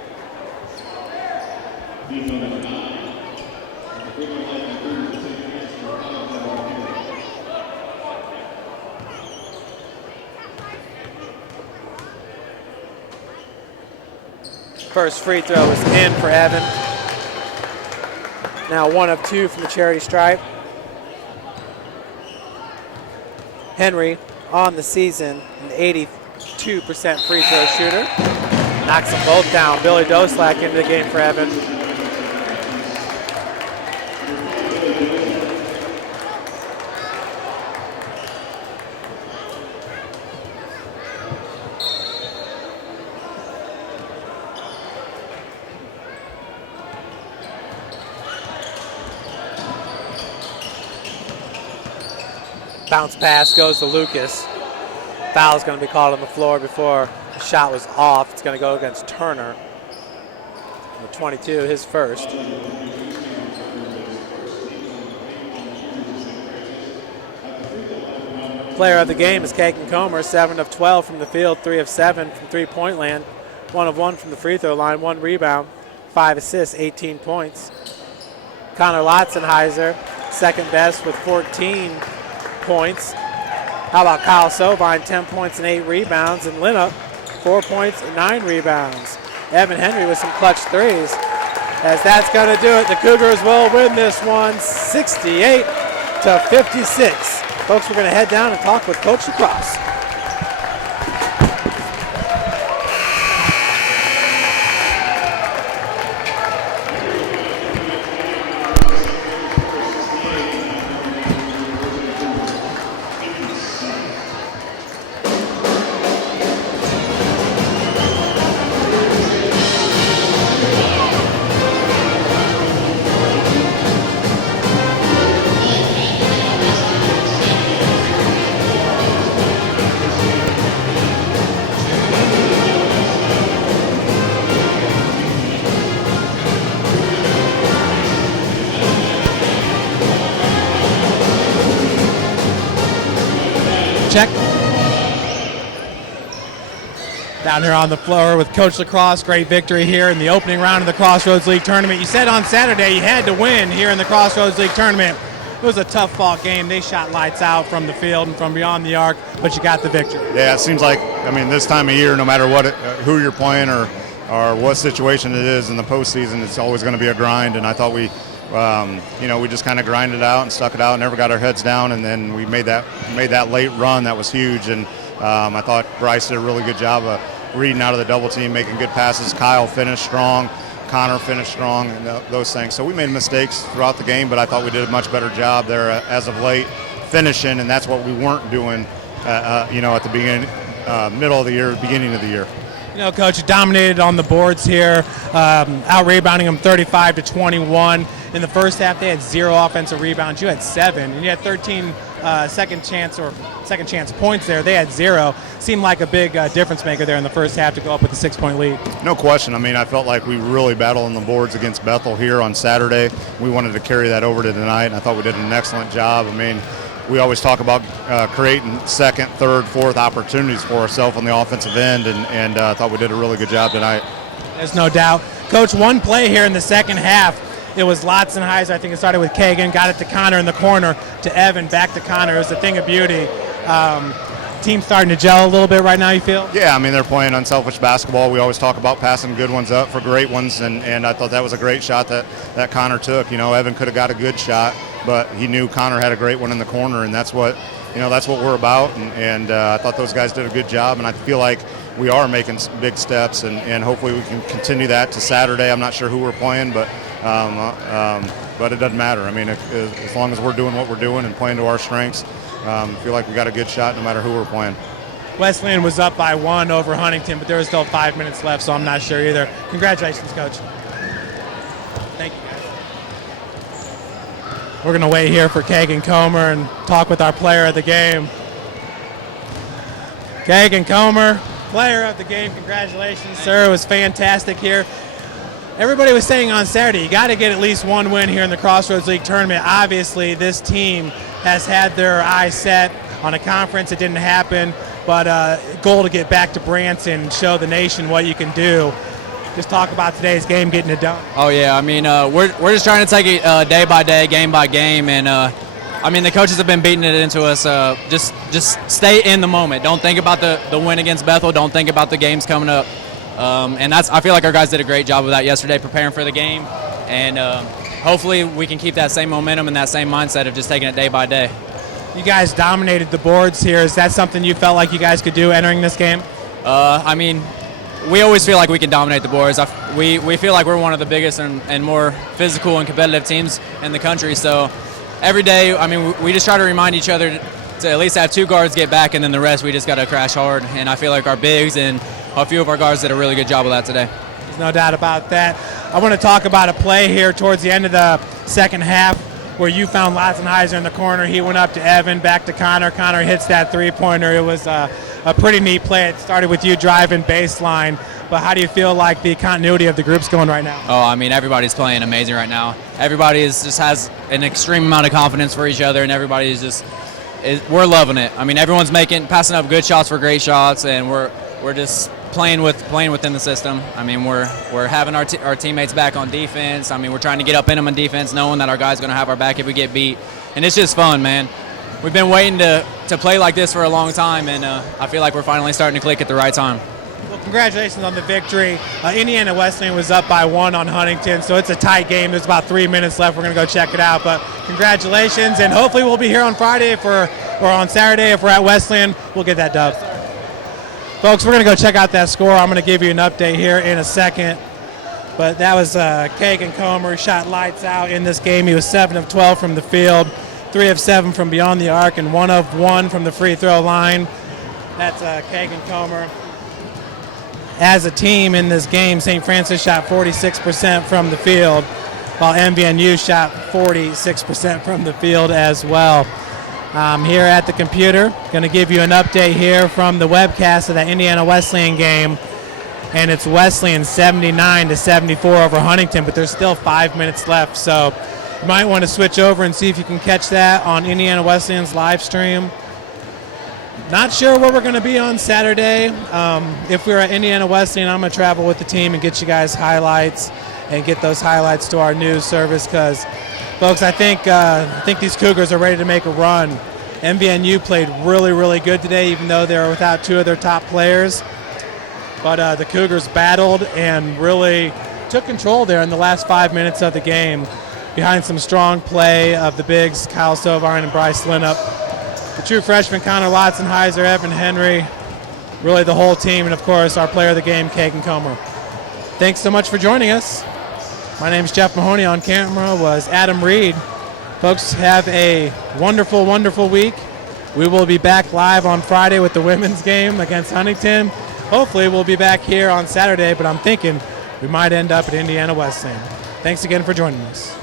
First free throw is in for Evan. Now 1 of 2 from the charity stripe. Henry on the season, an 82% free throw shooter. Knocks them both down. Billy Doslak into the game for Evan. Bounce pass goes to Lucas. Foul's going to be called on the floor before the shot was off. It's going to go against Turner. Number 22, his first. Player of the game is Kagan Comer, 7 of 12 from the field, 3 of 7 from three-point land, 1 of 1 from the free throw line, 1 rebound, 5 assists, 18 points. Connor Lotzenheiser, second best with 14 points. How about Kyle Sovine, 10 points and 8 rebounds, and Linup, 4 points and 9 rebounds. Evan Henry with some clutch threes. As that's going to do it, the Cougars will win this one 68-56. Folks, we're going to head down and talk with Coach LaCross. Check. Down here on the floor with Coach LaCross. Great victory here in the opening round of the Crossroads League Tournament. You said on Saturday you had to win here in the Crossroads League Tournament. It was a tough fought game. They shot lights out from the field and from beyond the arc, but you got the victory. Yeah, it seems like, this time of year, no matter what, who you're playing or what situation it is in the postseason, it's always going to be a grind. And I thought we just kind of grinded it out and stuck it out, never got our heads down, and then we made that late run that was huge. And I thought Bryce did a really good job of reading out of the double team, making good passes. Kyle finished strong, Connor finished strong, and those things. So we made mistakes throughout the game, but I thought we did a much better job there as of late finishing, and that's what we weren't doing, at the beginning, middle of the year, beginning of the year. Coach, you dominated on the boards here, out-rebounding them 35-21. In the first half, they had 0 offensive rebounds. You had 7, and you had 13 second chance points there. They had 0. Seemed like a big difference maker there in the first half to go up with a 6-point lead. No question. I felt like we really battled on the boards against Bethel here on Saturday. We wanted to carry that over to tonight, and I thought we did an excellent job. We always talk about creating second, third, fourth opportunities for ourselves on the offensive end, and I thought we did a really good job tonight. There's no doubt. Coach, one play here in the second half. It was Lotzenheiser. I think it started with Kagan, got it to Connor in the corner, to Evan, back to Connor. It was a thing of beauty. Team starting to gel a little bit right now, you feel? Yeah, they're playing unselfish basketball. We always talk about passing good ones up for great ones, and I thought that was a great shot that Connor took. Evan could have got a good shot, but he knew Connor had a great one in the corner, and that's what we're about. And I thought those guys did a good job, and I feel like we are making big steps, and hopefully we can continue that to Saturday. I'm not sure who we're playing, but it doesn't matter. As long as we're doing what we're doing and playing to our strengths, I feel like we got a good shot no matter who we're playing. Wesleyan was up by 1 over Huntington, but there was still 5 minutes left, so I'm not sure either. Congratulations, Coach. Thank you, guys. We're going to wait here for Kagan Comer and talk with our player of the game. Kagan Comer, player of the game. Congratulations, sir. It was fantastic here. Everybody was saying on Saturday, you got to get at least one win here in the Crossroads League Tournament. Obviously, this team has had their eyes set on a conference. It didn't happen, but goal to get back to Branson and show the nation what you can do. Just talk about today's game, getting it done. Oh, yeah. We're just trying to take it day by day, game by game, and the coaches have been beating it into us. Just stay in the moment. Don't think about the win against Bethel. Don't think about the games coming up. I feel like our guys did a great job of that yesterday, preparing for the game, and hopefully we can keep that same momentum and that same mindset of just taking it day by day. You guys dominated the boards here. Is that something you felt like you guys could do entering this game? We always feel like we can dominate the boards. We feel like we're one of the biggest and more physical and competitive teams in the country. So every day, we just try to remind each other to at least have 2 guards get back, and then the rest we just got to crash hard. And I feel like our bigs and a few of our guards did a really good job of that today. There's no doubt about that. I want to talk about a play here towards the end of the second half. where you found Latzenheiser in the corner. He went up to Evan, back to Connor. Connor hits that three-pointer. It was a pretty neat play. It started with you driving baseline. But how do you feel like the continuity of the group's going right now? Oh, I mean, everybody's playing amazing right now. Everybody just has an extreme amount of confidence for each other, and everybody's we're loving it. I mean, everyone's passing up good shots for great shots, and we're just playing within the system. I mean, we're having our teammates back on defense. I mean, we're trying to get up in them on defense, knowing that our guys going to have our back if we get beat, and it's just fun, man. We've been waiting to play like this for a long time, and I feel like we're finally starting to click at the right time. Well, congratulations on the victory. Indiana Wesleyan was up by 1 on Huntington, so it's a tight game. There's about 3 minutes left. We're going to go check it out. But congratulations, and hopefully we'll be here on Friday or on Saturday if we're at Wesleyan. We'll get that dub. Folks, we're going to go check out that score. I'm going to give you an update here in a second. But that was Kagan Comer. He shot lights out in this game. He was 7 of 12 from the field, 3 of 7 from beyond the arc, and 1 of 1 from the free throw line. That's Kagan Comer. As a team in this game, St. Francis shot 46% from the field, while MVNU shot 46% from the field as well. Here at the computer, going to give you an update here from the webcast of that Indiana Wesleyan game, and it's Wesleyan 79-74 over Huntington, but there's still 5 minutes left, so you might want to switch over and see if you can catch that on Indiana Wesleyan's live stream. Not sure where we're going to be on Saturday. If we're at Indiana Wesleyan, I'm going to travel with the team and get you guys highlights and get those highlights to our news service because, folks, I think these Cougars are ready to make a run. MVNU played really, really good today, even though they were without 2 of their top players. But the Cougars battled and really took control there in the last 5 minutes of the game behind some strong play of the bigs, Kyle Stovine and Bryce Linup. The true freshmen, Connor Latzenheiser, Evan Henry, really the whole team, and, of course, our player of the game, Kagan Comer. Thanks so much for joining us. My name is Jeff Mahoney. On camera was Adam Reed. Folks, have a wonderful, wonderful week. We will be back live on Friday with the women's game against Huntington. Hopefully we'll be back here on Saturday, but I'm thinking we might end up at Indiana Wesleyan. Thanks again for joining us.